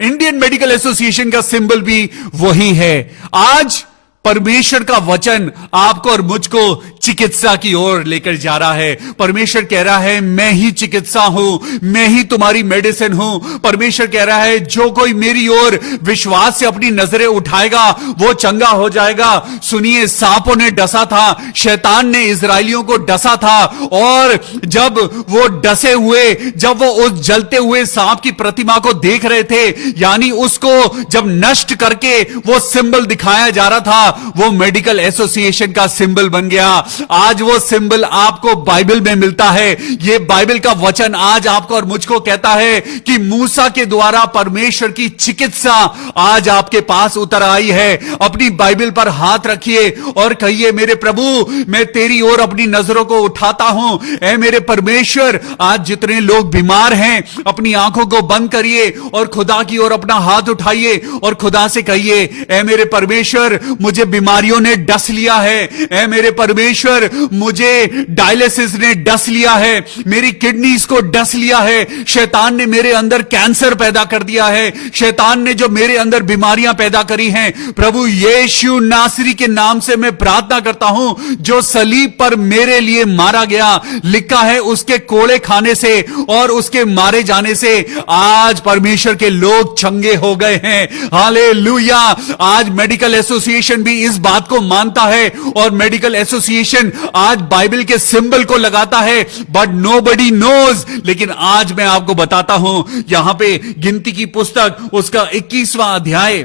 इंडियन मेडिकल एसोसिएशन का सिंबल भी वही है। आज परमेश्वर का वचन आपको और मुझको चिकित्सा की ओर लेकर जा रहा है। परमेश्वर कह रहा है, मैं ही चिकित्सा हूं, मैं ही तुम्हारी मेडिसिन हूं। परमेश्वर कह रहा है, जो कोई मेरी ओर विश्वास से अपनी नजरें उठाएगा वो चंगा हो जाएगा। सुनिए, सांपों ने डसा था, शैतान ने इजरायलियों को डसा था, और जब वो डसे हुए, जब वो उस जलते हुए सांप की प्रतिमा को देख रहे थे, यानी उसको जब नष्ट करके वो सिंबल दिखाया जा रहा था, वो मेडिकल एसोसिएशन का सिंबल बन गया। आज वो सिंबल आपको बाइबल में मिलता है। ये बाइबल का वचन आज आपको और मुझको कहता है कि मूसा के द्वारा परमेश्वर की चिकित्सा आज आपके पास उतर आई है। अपनी बाइबल पर हाथ रखिए और कहिए, मेरे प्रभु, मैं तेरी ओर अपनी नजरों को उठाता हूं। ऐ मेरे परमेश्वर, आज जितने लोग बीमार हैं, अपनी आंखों को बंद करिए और खुदा की ओर अपना हाथ उठाइए और खुदा से कहिए, ऐ मेरे परमेश्वर, मुझे बीमारियों ने डस लिया है। ऐ मेरे परमेश्वर, मुझे डायलिसिस ने डस लिया है, मेरी किडनीज को डस लिया है, शैतान ने मेरे अंदर कैंसर पैदा कर दिया है, शैतान ने जो मेरे अंदर बीमारियां पैदा करी हैं, प्रभु यीशु नासरी के नाम से मैं प्रार्थना करता हूं, जो सलीब पर मेरे लिए मारा गया, लिखा है उसके कोड़े खाने से और उसके मारे जाने से आज परमेश्वर के लोग चंगे हो गए हैं। हालेलुया। आज मेडिकल एसोसिएशन भी इस बात को मानता है और मेडिकल एसोसिएशन आज बाइबल के सिंबल को लगाता है, बट नोबडी नोज। लेकिन आज मैं आपको बताता हूं, यहां पे गिनती की पुस्तक उसका 21वां अध्याय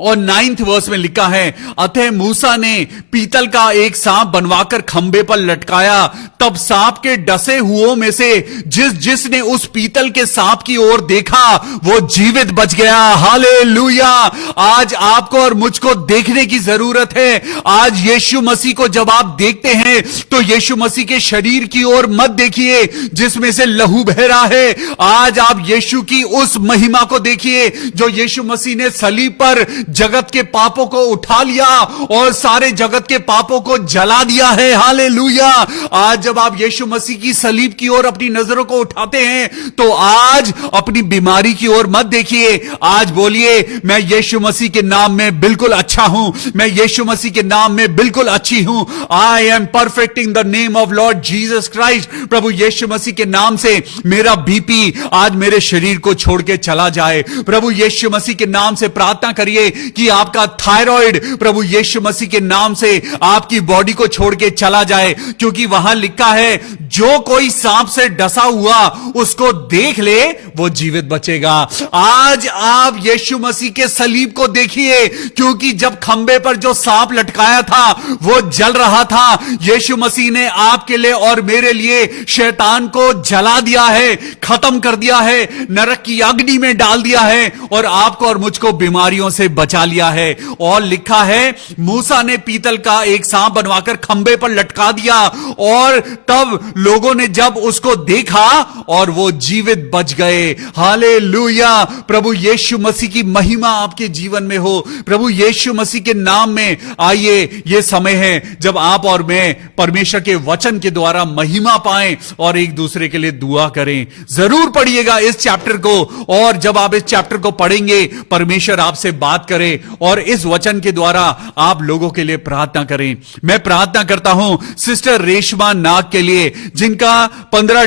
और 9th वर्स में लिखा है, अतः मूसा ने पीतल का एक सांप बनवाकर खंबे पर लटकाया, तब सांप के डसे हुओं में से जिसने उस पीतल के सांप की ओर देखा वो जीवित बच गया। हालेलुया। आज आपको और मुझको देखने की जरूरत है। आज यीशु मसीह को जब आप देखते हैं तो यीशु मसीह के शरीर की ओर मत देखिए जिसमें से लहू बह रहा है। आज आप यीशु की उस महिमा को देखिए जो यीशु मसीह ने सलीब पर जगत के पापों को उठा लिया और सारे जगत के पापों को जला दिया है। हालेलुया। आज जब आप यीशु मसीह की सलीब की ओर अपनी नजरों को उठाते हैं तो आज अपनी बीमारी की ओर मत देखिए। आज बोलिए, मैं यीशु मसीह के नाम में बिल्कुल अच्छा हूं, मैं यीशु मसीह के नाम में बिल्कुल अच्छी हूं। I am perfect in the name of Lord Jesus Christ. प्रभु यीशु मसीह के नाम से मेरा बीपी आज मेरे शरीर को छोड़ के चला जाए। प्रभु यीशु मसीह के नाम से प्रार्थना करिए कि आपका थायराइड प्रभु यीशु मसीह के नाम से आपकी बॉडी को छोड़ के चला जाए, क्योंकि वहां लिखा है, जो कोई सांप से डसा हुआ उसको देख ले वो जीवित बचेगा। आज आप यीशु मसीह के सलीब को देखिए, क्योंकि जब खंबे पर जो सांप लटकाया था वो जल रहा था। यीशु मसीह ने आपके लिए और मेरे लिए शैतान को जला दिया है, खत्म कर दिया है, नरक की अग्नि में डाल दिया है और आपको और मुझको बीमारियों से बचा लिया है। और लिखा है, मूसा ने पीतल का एक सांप बनवाकर खंबे पर लटका दिया और तब लोगों ने जब उसको देखा और वो जीवित बच गए। हालेलुया। प्रभु यीशु मसीह की महिमा आपके जीवन में हो। प्रभु यीशु मसीह के नाम में आइए, ये समय है जब आप और मैं परमेश्वर के वचन के द्वारा महिमा पाएं और एक दूसरे के लिए दुआ करें। जरूर पढ़िएगा इस चैप्टर को, और जब आप इस चैप्टर को पढ़ेंगे परमेश्वर आपसे बात करे और इस वचन के द्वारा आप लोगों के लिए प्रार्थना करें। मैं प्रार्थना करता हूं सिस्टर रेशमा नाग के लिए, जिनका 15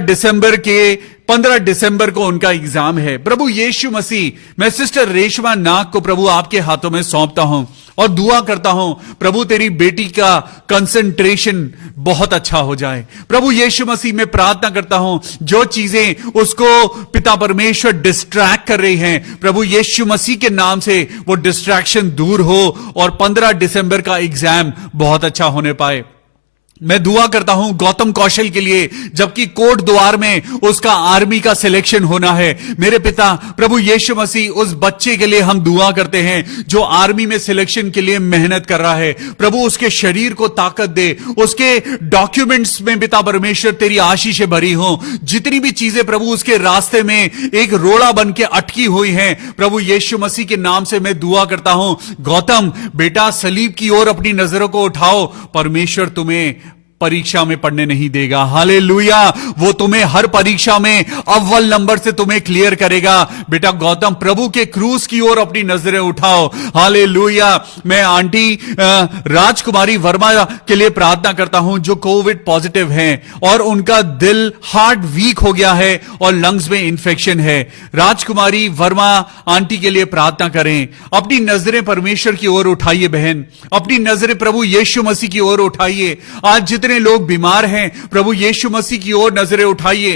दिसंबर को उनका एग्जाम है। प्रभु यीशु मसीह, मैं सिस्टर रेशमा नाग को प्रभु आपके हाथों में सौंपता हूं और दुआ करता हूं, प्रभु तेरी बेटी का कंसंट्रेशन बहुत अच्छा हो जाए। प्रभु यीशु मसीह, मैं प्रार्थना करता हूं जो चीजें उसको पिता परमेश्वर डिस्ट्रैक्ट कर रही हैं, प्रभु यीशु मसीह के नाम से वो डिस्ट्रैक्शन दूर हो और 15 दिसंबर का एग्जाम बहुत अच्छा होने पाए। मैं दुआ करता हूं गौतम कौशल के लिए, जबकि कोट द्वार में उसका आर्मी का सिलेक्शन होना है। मेरे पिता प्रभु यीशु मसीह, उस बच्चे के लिए हम दुआ करते हैं जो आर्मी में सिलेक्शन के लिए मेहनत कर रहा है। प्रभु उसके शरीर को ताकत दे, उसके डॉक्यूमेंट्स में पिता परमेश्वर तेरी आशीषें भरी हो। जितनी भी चीजें प्रभु उसके रास्ते में एक रोड़ा बन के अटकी हुई हैं, प्रभु यीशु मसीह के नाम से मैं दुआ करता हूं, गौतम बेटा सलीब की ओर अपनी नजरों को उठाओ। परमेश्वर तुम्हें परीक्षा में पढ़ने नहीं देगा। हालेलुया। वो तुम्हें हर परीक्षा में अव्वल नंबर से तुम्हें क्लियर करेगा। बेटा गौतम, प्रभु के क्रूस की ओर अपनी नजरें उठाओ। हालेलुया। मैं आंटी राजकुमारी वर्मा के लिए प्रार्थना करता हूं, जो कोविड पॉजिटिव हैं और उनका दिल हार्ट वीक हो गया है और लंग्स में इंफेक्शन है। राजकुमारी वर्मा आंटी के लिए प्रार्थना करें। अपनी नजरें परमेश्वर की ओर उठाइए बहन, अपनी नजरें प्रभु यीशु मसीह की ओर उठाइए। आज जितने लोग बीमार हैं, प्रभु यीशु मसीह की ओर नजरें उठाइए,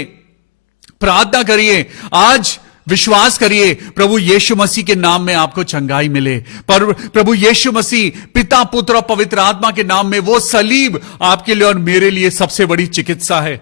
प्रार्थना करिए। आज विश्वास करिए प्रभु यीशु मसीह के नाम में आपको चंगाई मिले। पर प्रभु यीशु मसीह पिता, पुत्र और पवित्र आत्मा के नाम में वो सलीब आपके लिए और मेरे लिए सबसे बड़ी चिकित्सा है।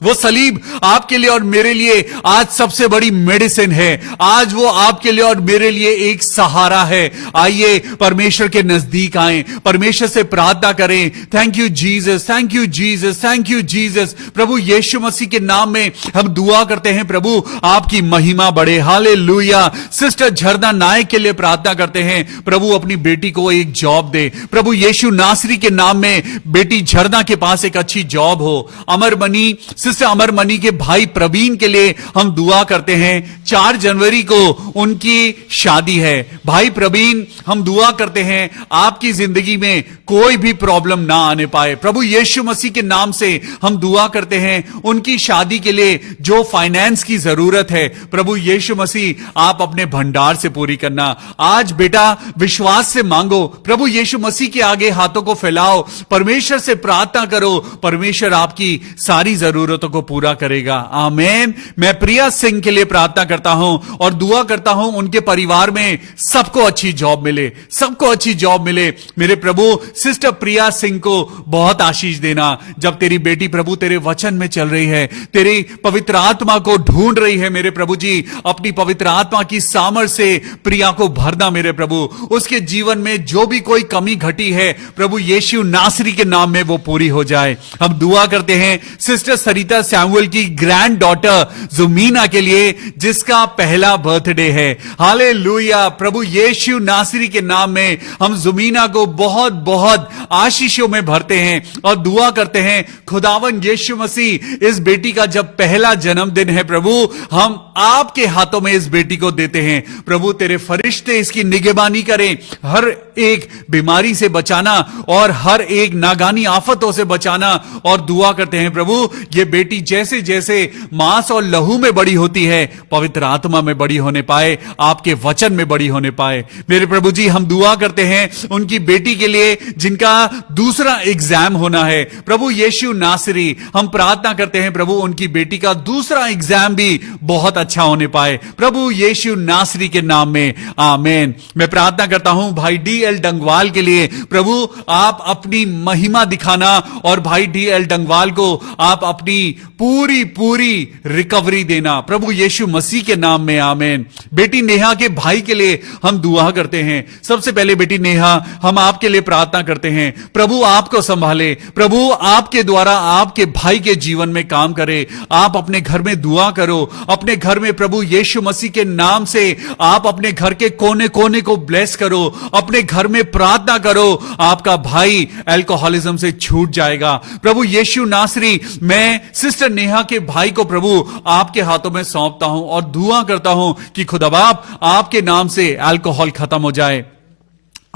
वो सलीब आपके लिए और मेरे लिए आज सबसे बड़ी मेडिसिन है। आज वो आपके लिए और मेरे लिए एक सहारा है। आइए परमेश्वर के नजदीक आए, परमेश्वर से प्रार्थना करें। Thank you Jesus, thank you Jesus, thank you Jesus. प्रभु यीशु मसीह के नाम में हम दुआ करते हैं, प्रभु आपकी महिमा बढ़े। हालेलुया। सिस्टर झरना नायक के लिए प्रार्थना करते हैं, प्रभु अपनी बेटी को एक जॉब दे। प्रभु यीशु नासरी के नाम में बेटी झरना के पास एक अच्छी जॉब हो। अमरमणि, सिस्टर अमरमणि के भाई प्रवीण के लिए हम दुआ करते हैं। 4 जनवरी को उनकी शादी है। भाई प्रवीण, हम दुआ करते हैं आपकी जिंदगी में कोई भी प्रॉब्लम ना आने पाए। प्रभु यीशु मसीह के नाम से हम दुआ करते हैं उनकी शादी के लिए जो फाइनेंस की जरूरत है, प्रभु यीशु मसीह आप अपने भंडार से पूरी करना। आज बेटा विश्वास से मांगो, प्रभु यीशु मसीह के आगे हाथों को फैलाओ, परमेश्वर से प्रार्थना करो, परमेश्वर आपकी सारी जरूरतों को पूरा करेगा। आमीन। मैं प्रिया सिंह के लिए प्रार्थना करता हूं और दुआ करता हूं उनके परिवार में सबको अच्छी जॉब मिले, सबको अच्छी जॉब मिले। मेरे प्रभु सिस्टर प्रिया सिंह को बहुत आशीष देना। जब तेरी बेटी प्रभु तेरे वचन में चल रही है, तेरी पवित्र आत्मा को ढूंढ रही है, मेरे प्रभु जी अपनी पवित्र आत्मा की सामर्थ से प्रिया को भरना। मेरे प्रभु उसके जीवन में जो भी कोई कमी घटी है, प्रभु यीशु नासरी के नाम में वो पूरी हो जाए। हम दुआ करते हैं सिस्टर वनीता सैमुअल की ग्रैंड डॉटर जुमीना के लिए, जिसका पहला बर्थडे है। हालेलुया। प्रभु यीशु नासरी के नाम में हम जुमीना को बहुत बहुत आशीषों में भरते हैं और दुआ करते हैं, खुदावन यीशु मसीह, इस बेटी का जब पहला जन्मदिन है प्रभु, हम आपके हाथों में इस बेटी को देते हैं। प्रभु तेरे फरिश्ते इसकी निगहबानी करें, हर एक बीमारी से बचाना और हर एक नागानी आफतों से बचाना। और दुआ करते हैं प्रभु, ये बेटी जैसे जैसे मांस और लहू में बड़ी होती है, पवित्र आत्मा में बड़ी होने पाए, आपके वचन में बड़ी होने पाए। मेरे प्रभु जी, हम दुआ करते हैं उनकी बेटी के लिए जिनका दूसरा एग्जाम होना है। प्रभु यीशु नासरी, हम प्रार्थना करते हैं प्रभु उनकी बेटी का दूसरा एग्जाम भी बहुत अच्छा होने पाए, प्रभु यीशु नासरी के नाम में, आमीन। मैं प्रार्थना करता हूं भाई DL डंगवाल के लिए, प्रभु आप अपनी महिमा दिखाना और भाई DL डंगवाल को आप अपनी पूरी पूरी रिकवरी देना, प्रभु यीशु मसीह के नाम में, आमीन। बेटी नेहा के भाई के लिए हम दुआ करते हैं। सबसे पहले बेटी नेहा, हम आपके लिए प्रार्थना करते हैं, प्रभु आपको संभाले, प्रभु आपके द्वारा आपके भाई के जीवन में काम करे। आप अपने घर में दुआ करो, अपने घर में प्रभु यीशु मसीह के नाम से आप अपने घर के कोने कोने को ब्लेस करो, अपने घर में प्रार्थना करो, आपका भाई अल्कोहलिज्म से छूट जाएगा। प्रभु यीशु नासरी, मैं सिस्टर नेहा के भाई को प्रभु आपके हाथों में सौंपता हूं और दुआ करता हूं कि खुदा बाप आपके नाम से अल्कोहल खत्म हो जाए।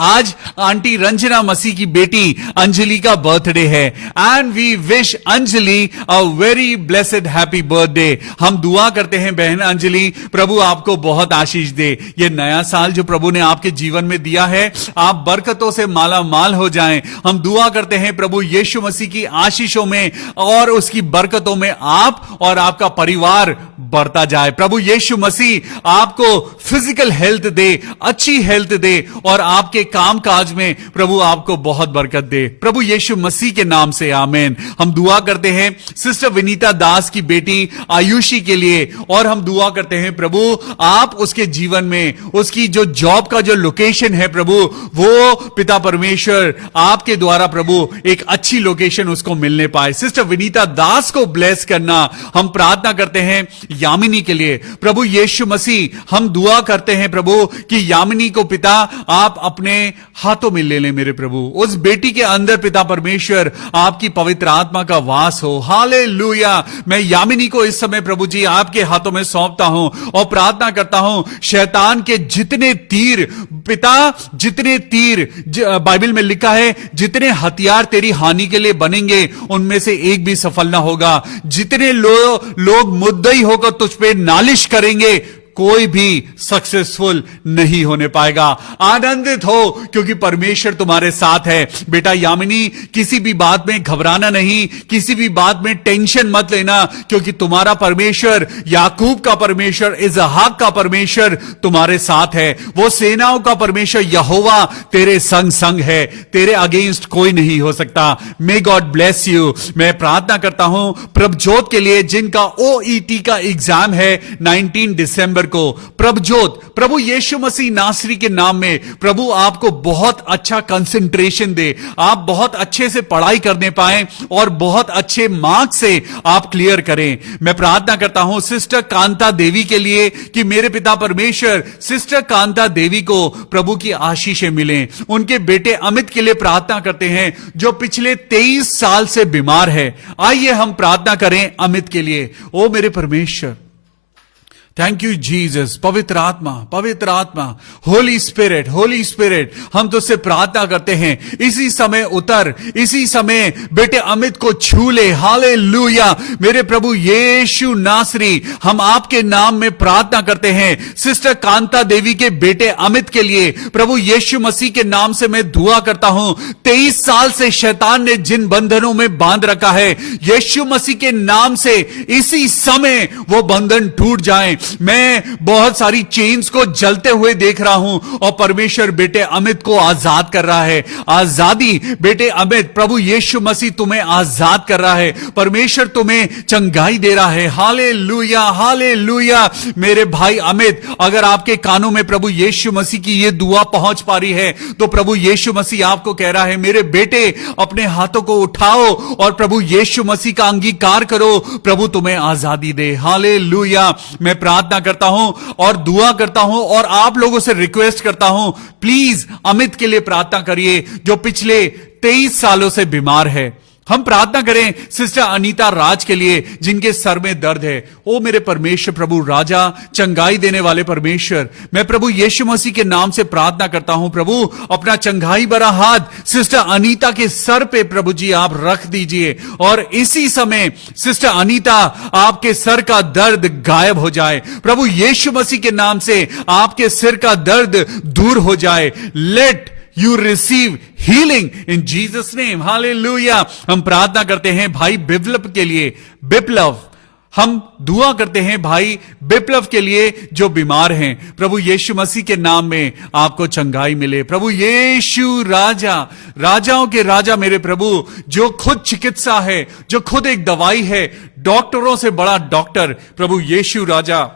आज आंटी रंजना मसीह की बेटी अंजलि का बर्थडे है, and we wish Anjali a very blessed happy birthday. हम दुआ करते हैं बहन अंजलि, प्रभु आपको बहुत आशीष दे। ये नया साल जो प्रभु ने आपके जीवन में दिया है, आप बरकतों से माला माल हो जाएं। हम दुआ करते हैं प्रभु यीशु मसीह की आशीषों में और उसकी बरकतों में आप और आपका परिवार बढ़ता जाए। प्रभु यीशु मसीह आपको फिजिकल हेल्थ दे, अच्छी हेल्थ दे और आपके काम काज में प्रभु आपको बहुत बरकत दे, प्रभु यीशु मसीह के नाम से, आमीन। हम दुआ करते हैं सिस्टर विनीता दास की बेटी आयुषी के लिए और हम दुआ करते हैं प्रभु आप उसके जीवन में उसकी जो जॉब का जो लोकेशन है प्रभु, वो पिता परमेश्वर आपके द्वारा प्रभु एक अच्छी लोकेशन उसको मिलने पाए। सिस्टर विनीता दास को ब्लेस करना। हम प्रार्थना करते हैं यामिनी के लिए, प्रभु यीशु मसीह हम दुआ करते हैं प्रभु कि यामिनी को पिता आप अपने हाथों में ले ले मेरे प्रभु, उस बेटी के अंदर पिता परमेश्वर आपकी पवित्र आत्मा का वास हो। हालेलुया। मैं यामिनी को इस समय प्रभु जी आपके हाथों में सौंपता हूं और प्रार्थना करता हूं शैतान के जितने तीर पिता, जितने तीर बाइबल में लिखा है जितने हथियार तेरी हानि के लिए बनेंगे उनमें से एक भी सफल ना होगा। जितने लोग मुद्दई होकर तुझ पे नालिश करेंगे कोई भी सक्सेसफुल नहीं होने पाएगा। आनंदित हो क्योंकि परमेश्वर तुम्हारे साथ है। बेटा यामिनी, किसी भी बात में घबराना नहीं, किसी भी बात में टेंशन मत लेना, क्योंकि तुम्हारा परमेश्वर, याकूब का परमेश्वर, इजहाक का परमेश्वर तुम्हारे साथ है। वो सेनाओं का परमेश्वर यहोवा तेरे संग संग है, तेरे अगेंस्ट कोई नहीं हो सकता। मे गॉड ब्लेस यू। मैं प्रार्थना करता हूं प्रभजोत के लिए जिनका OET का एग्जाम है 19 दिसंबर को। प्रभजोत, प्रभु यीशु मसीह नासरी के नाम में प्रभु आपको बहुत अच्छा कंसंट्रेशन दे, आप बहुत अच्छे से पढ़ाई करने पाए और बहुत अच्छे मार्क्स से आप क्लियर करें। मैं प्रार्थना करता हूं सिस्टर कांता देवी के लिए कि मेरे पिता परमेश्वर सिस्टर कांता देवी को प्रभु की आशीषें मिलें। उनके बेटे अमित के लिए प्रार्थना करते हैं जो पिछले 23 साल से बीमार है। आइए हम प्रार्थना करें अमित के लिए। ओ मेरे परमेश्वर, थैंक यू जीसस। पवित्र आत्मा, होली स्पिरिट, हम तुझसे प्रार्थना करते हैं इसी समय उतर, इसी समय बेटे अमित को छू ले। हालेलुया। मेरे प्रभु यीशु नासरी, हम आपके नाम में प्रार्थना करते हैं सिस्टर कांता देवी के बेटे अमित के लिए। प्रभु यीशु मसीह के नाम से मैं दुआ करता हूं 23 साल से शैतान ने जिन बंधनों में बांध रखा है, यीशु मसीह के नाम से इसी समय वो बंधन टूट जाएं। मैं बहुत सारी चेन्स को जलते हुए देख रहा हूं और परमेश्वर बेटे अमित को आजाद कर रहा है। आजादी बेटे अमित, प्रभु यीशु मसीह तुम्हें आजाद कर रहा है। परमेश्वर तुम्हें चंगाई दे रहा है। Hallelujah, hallelujah. मेरे भाई अमित, अगर आपके कानों में प्रभु यीशु मसीह की यह दुआ पहुंच पा रही है तो प्रभु यीशु मसीह आपको कह रहा है, मेरे बेटे अपने हाथों को उठाओ और प्रभु यीशु मसीह का अंगीकार करो, प्रभु तुम्हें आजादी दे। हालेलुया। मैं प्रार्थना करता हूं और दुआ करता हूं और आप लोगों से रिक्वेस्ट करता हूं, प्लीज अमित के लिए प्रार्थना करिए जो पिछले 23 सालों से बीमार है। हम प्रार्थना करें सिस्टर अनीता राज के लिए जिनके सर में दर्द है। ओ मेरे परमेश्वर प्रभु राजा, चंगाई देने वाले परमेश्वर, मैं प्रभु यीशु मसीह के नाम से प्रार्थना करता हूं, प्रभु अपना चंगाई भरा हाथ सिस्टर अनीता के सर पे प्रभु जी आप रख दीजिए और इसी समय सिस्टर अनीता आपके सर का दर्द गायब हो जाए। प्रभु यीशु मसीह के नाम से आपके सिर का दर्द दूर हो जाए। Let You receive healing in Jesus name. Hallelujah. हम प्रार्थना करते हैं भाई बिप्लव के लिए। बिप्लव, हम दुआ करते हैं भाई बिप्लव के लिए जो बीमार हैं। प्रभु यीशु मसीह के नाम में आपको चंगाई मिले। प्रभु यीशु राजा, राजाओं के राजा मेरे प्रभु, जो खुद चिकित्सा है, जो खुद एक दवाई है, डॉक्टरों से बड़ा डॉक्टर, प्रभु यीशु राजा,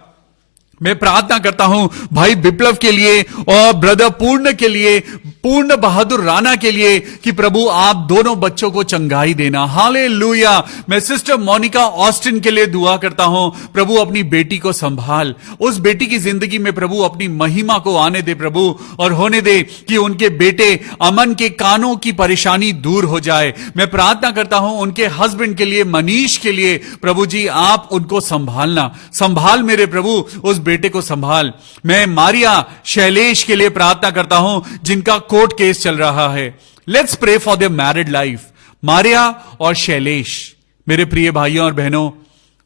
मैं प्रार्थना करता हूं भाई विप्लव के लिए और ब्रदर पूर्ण के लिए, पूर्ण बहादुर राणा के लिए कि प्रभु आप दोनों बच्चों को चंगाई देना। हालेलुया। मैं सिस्टर मोनिका ऑस्टिन के लिए दुआ करता हूं, प्रभु अपनी बेटी को संभाल, उस बेटी की जिंदगी में प्रभु अपनी महिमा को आने दे प्रभु, और होने दे कि उनके बेटे अमन के कानों की परेशानी दूर हो जाए। मैं प्रार्थना करता हूं उनके हस्बैंड के लिए, मनीष के लिए, प्रभु जी आप उनको संभालना, संभाल मेरे प्रभु उस बेटे को संभाल। मैं मारिया शैलेश के लिए प्रार्थना करता हूं जिनका कोर्ट केस चल रहा है। Let's pray for their married life. Maria और शैलेश, मेरे प्रिय भाइयों और बहनों,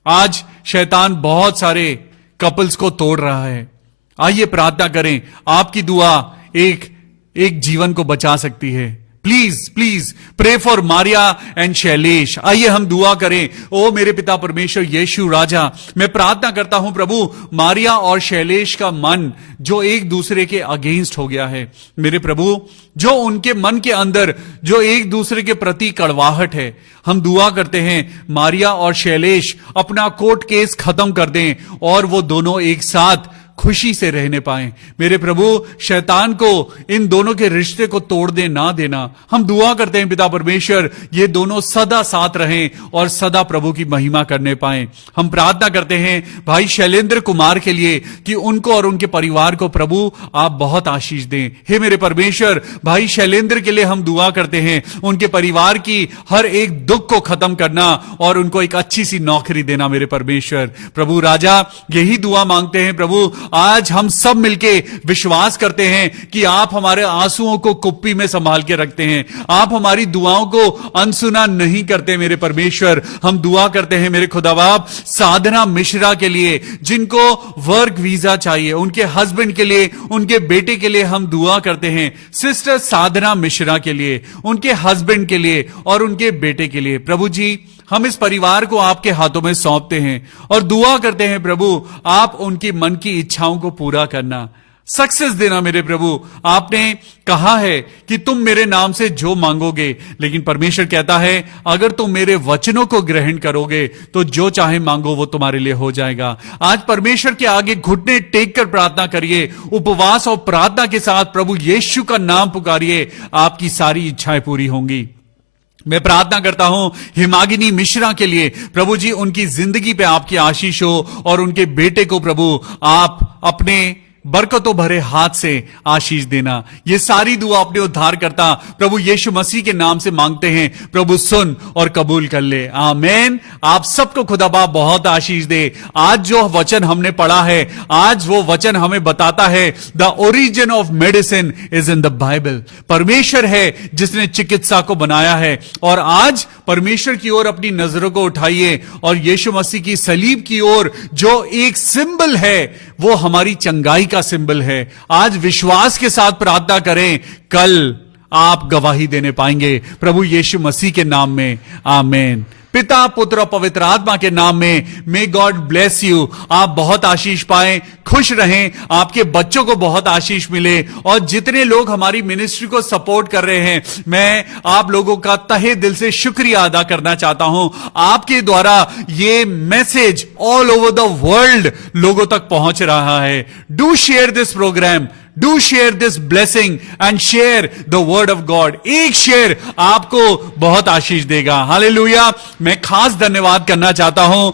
आज शैतान बहुत सारे कपल्स को तोड़ रहा है। आइए प्रार्थना करें, आपकी दुआ एक जीवन को बचा सकती है। Please please pray for Maria and Shailesh. आइए हम दुआ करें। ओ मेरे पिता परमेश्वर यीशु राजा, मैं प्रार्थना करता हूं प्रभु मारिया और शैलेश का मन जो एक दूसरे के अगेंस्ट हो गया है, मेरे प्रभु जो उनके मन के अंदर जो एक दूसरे के प्रति कड़वाहट है, हम दुआ करते हैं मारिया और शैलेश अपना कोर्ट केस खत्म कर दें और वो दोनों एक साथ खुशी से रहने पाएं। मेरे प्रभु शैतान को इन दोनों के रिश्ते को तोड़ दे ना देना। हम दुआ करते हैं पिता परमेश्वर ये दोनों सदा साथ रहें और सदा प्रभु की महिमा करने पाएं। हम प्रार्थना करते हैं भाई शैलेंद्र कुमार के लिए कि उनको और उनके परिवार को प्रभु आप बहुत आशीष दें। हे मेरे परमेश्वर, भाई शैलेंद्र के लिए हम दुआ करते हैं, उनके परिवार की हर एक दुख को खत्म करना और उनको एक अच्छी सी नौकरी देना। मेरे परमेश्वर प्रभु राजा, यही दुआ मांगते हैं प्रभु। आज हम सब मिलके विश्वास करते हैं कि आप हमारे आंसुओं को कुप्पी में संभाल के रखते हैं, आप हमारी दुआओं को अनसुना नहीं करते। मेरे परमेश्वर, हम दुआ करते हैं मेरे खुदा बाप साधना मिश्रा के लिए जिनको वर्क वीजा चाहिए, उनके हस्बैंड के लिए, उनके बेटे के लिए हम दुआ करते हैं। सिस्टर साधना मिश्रा के लिए, उनके हस्बैंड के लिए और उनके बेटे के लिए, प्रभु जी हम इस परिवार को आपके हाथों में सौंपते हैं और दुआ करते हैं प्रभु आप उनकी मन की इच्छाओं को पूरा करना, सक्सेस देना। मेरे प्रभु आपने कहा है कि तुम मेरे नाम से जो मांगोगे, लेकिन परमेश्वर कहता है अगर तुम मेरे वचनों को ग्रहण करोगे तो जो चाहे मांगो वो तुम्हारे लिए हो जाएगा। आज परमेश्वर के आगे घुटने टेक कर प्रार्थना करिए, उपवास और प्रार्थना के साथ प्रभु यीशु का नाम पुकारिए, आपकी सारी इच्छाएं पूरी होंगी। मैं प्रार्थना करता हूं हिमागिनी मिश्रा के लिए, प्रभु जी उनकी जिंदगी पे आपकी आशीष हो और उनके बेटे को प्रभु आप अपने बरकतों भरे हाथ से आशीष देना। ये सारी दुआ अपने उद्धार करता प्रभु यीशु मसीह के नाम से मांगते हैं, प्रभु सुन और कबूल कर ले। आमीन। आप सबको खुदा बाप बहुत आशीष दे। आज जो वचन हमने पढ़ा है, आज वो वचन हमें बताता है the origin of medicine is in the Bible. परमेश्वर है जिसने चिकित्सा को बनाया है और आज परमेश्वर की ओर अपनी नजरों को उठाइए और यीशु मसीह की सलीब की ओर जो एक सिंबल है वो हमारी चंगाई का सिंबल है। आज विश्वास के साथ प्रार्थना करें, कल आप गवाही देने पाएंगे प्रभु यीशु मसीह के नाम में। आमीन। पिता, पुत्र और पवित्र आत्मा के नाम में मे गॉड ब्लेस यू। आप बहुत आशीष पाएं, खुश रहें, आपके बच्चों को बहुत आशीष मिले, और जितने लोग हमारी मिनिस्ट्री को सपोर्ट कर रहे हैं, मैं आप लोगों का तहे दिल से शुक्रिया अदा करना चाहता हूं। आपके द्वारा ये message all over the world लोगों तक पहुंच रहा है। Do share this program, do share this blessing and share the word of God. एक शेयर आपको बहुत आशीष देगा। हालेलुया। मैं खास धन्यवाद करना चाहता हूं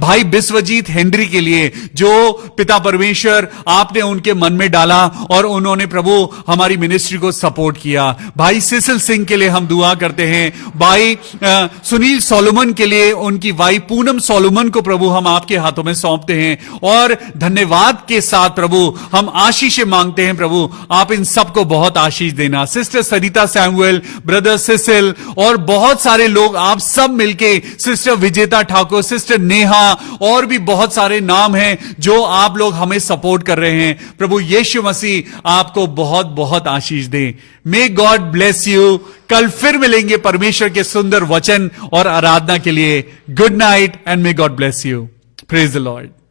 भाई बिस्वजीत हेनरी के लिए, जो पिता परमेश्वर आपने उनके मन में डाला और उन्होंने प्रभु हमारी मिनिस्ट्री को सपोर्ट किया। भाई सिसिल सिंह के लिए हम दुआ करते हैं। भाई सुनील सोलोमन के लिए, उनकी वाइफ पूनम सोलोमन को प्रभु हम आपके हाथों में सौंपते हैं, और धन्यवाद के साथ प्रभु हम आशीष मांगते हैं। प्रभु आप इन सबको बहुत आशीष देना। सिस्टर सरिता सैमुअल, ब्रदर सिसिल और बहुत सारे लोग, आप सब मिलके, सिस्टर विजेता ठाकुर, सिस्टर नेहा, और भी बहुत सारे नाम हैं जो आप लोग हमें सपोर्ट कर रहे हैं। प्रभु यीशु मसीह आपको बहुत बहुत आशीष दे। May God bless you. कल फिर मिलेंगे परमेश्वर के सुंदर वचन और आराधना के लिए। Good night and may God bless you. Praise the Lord.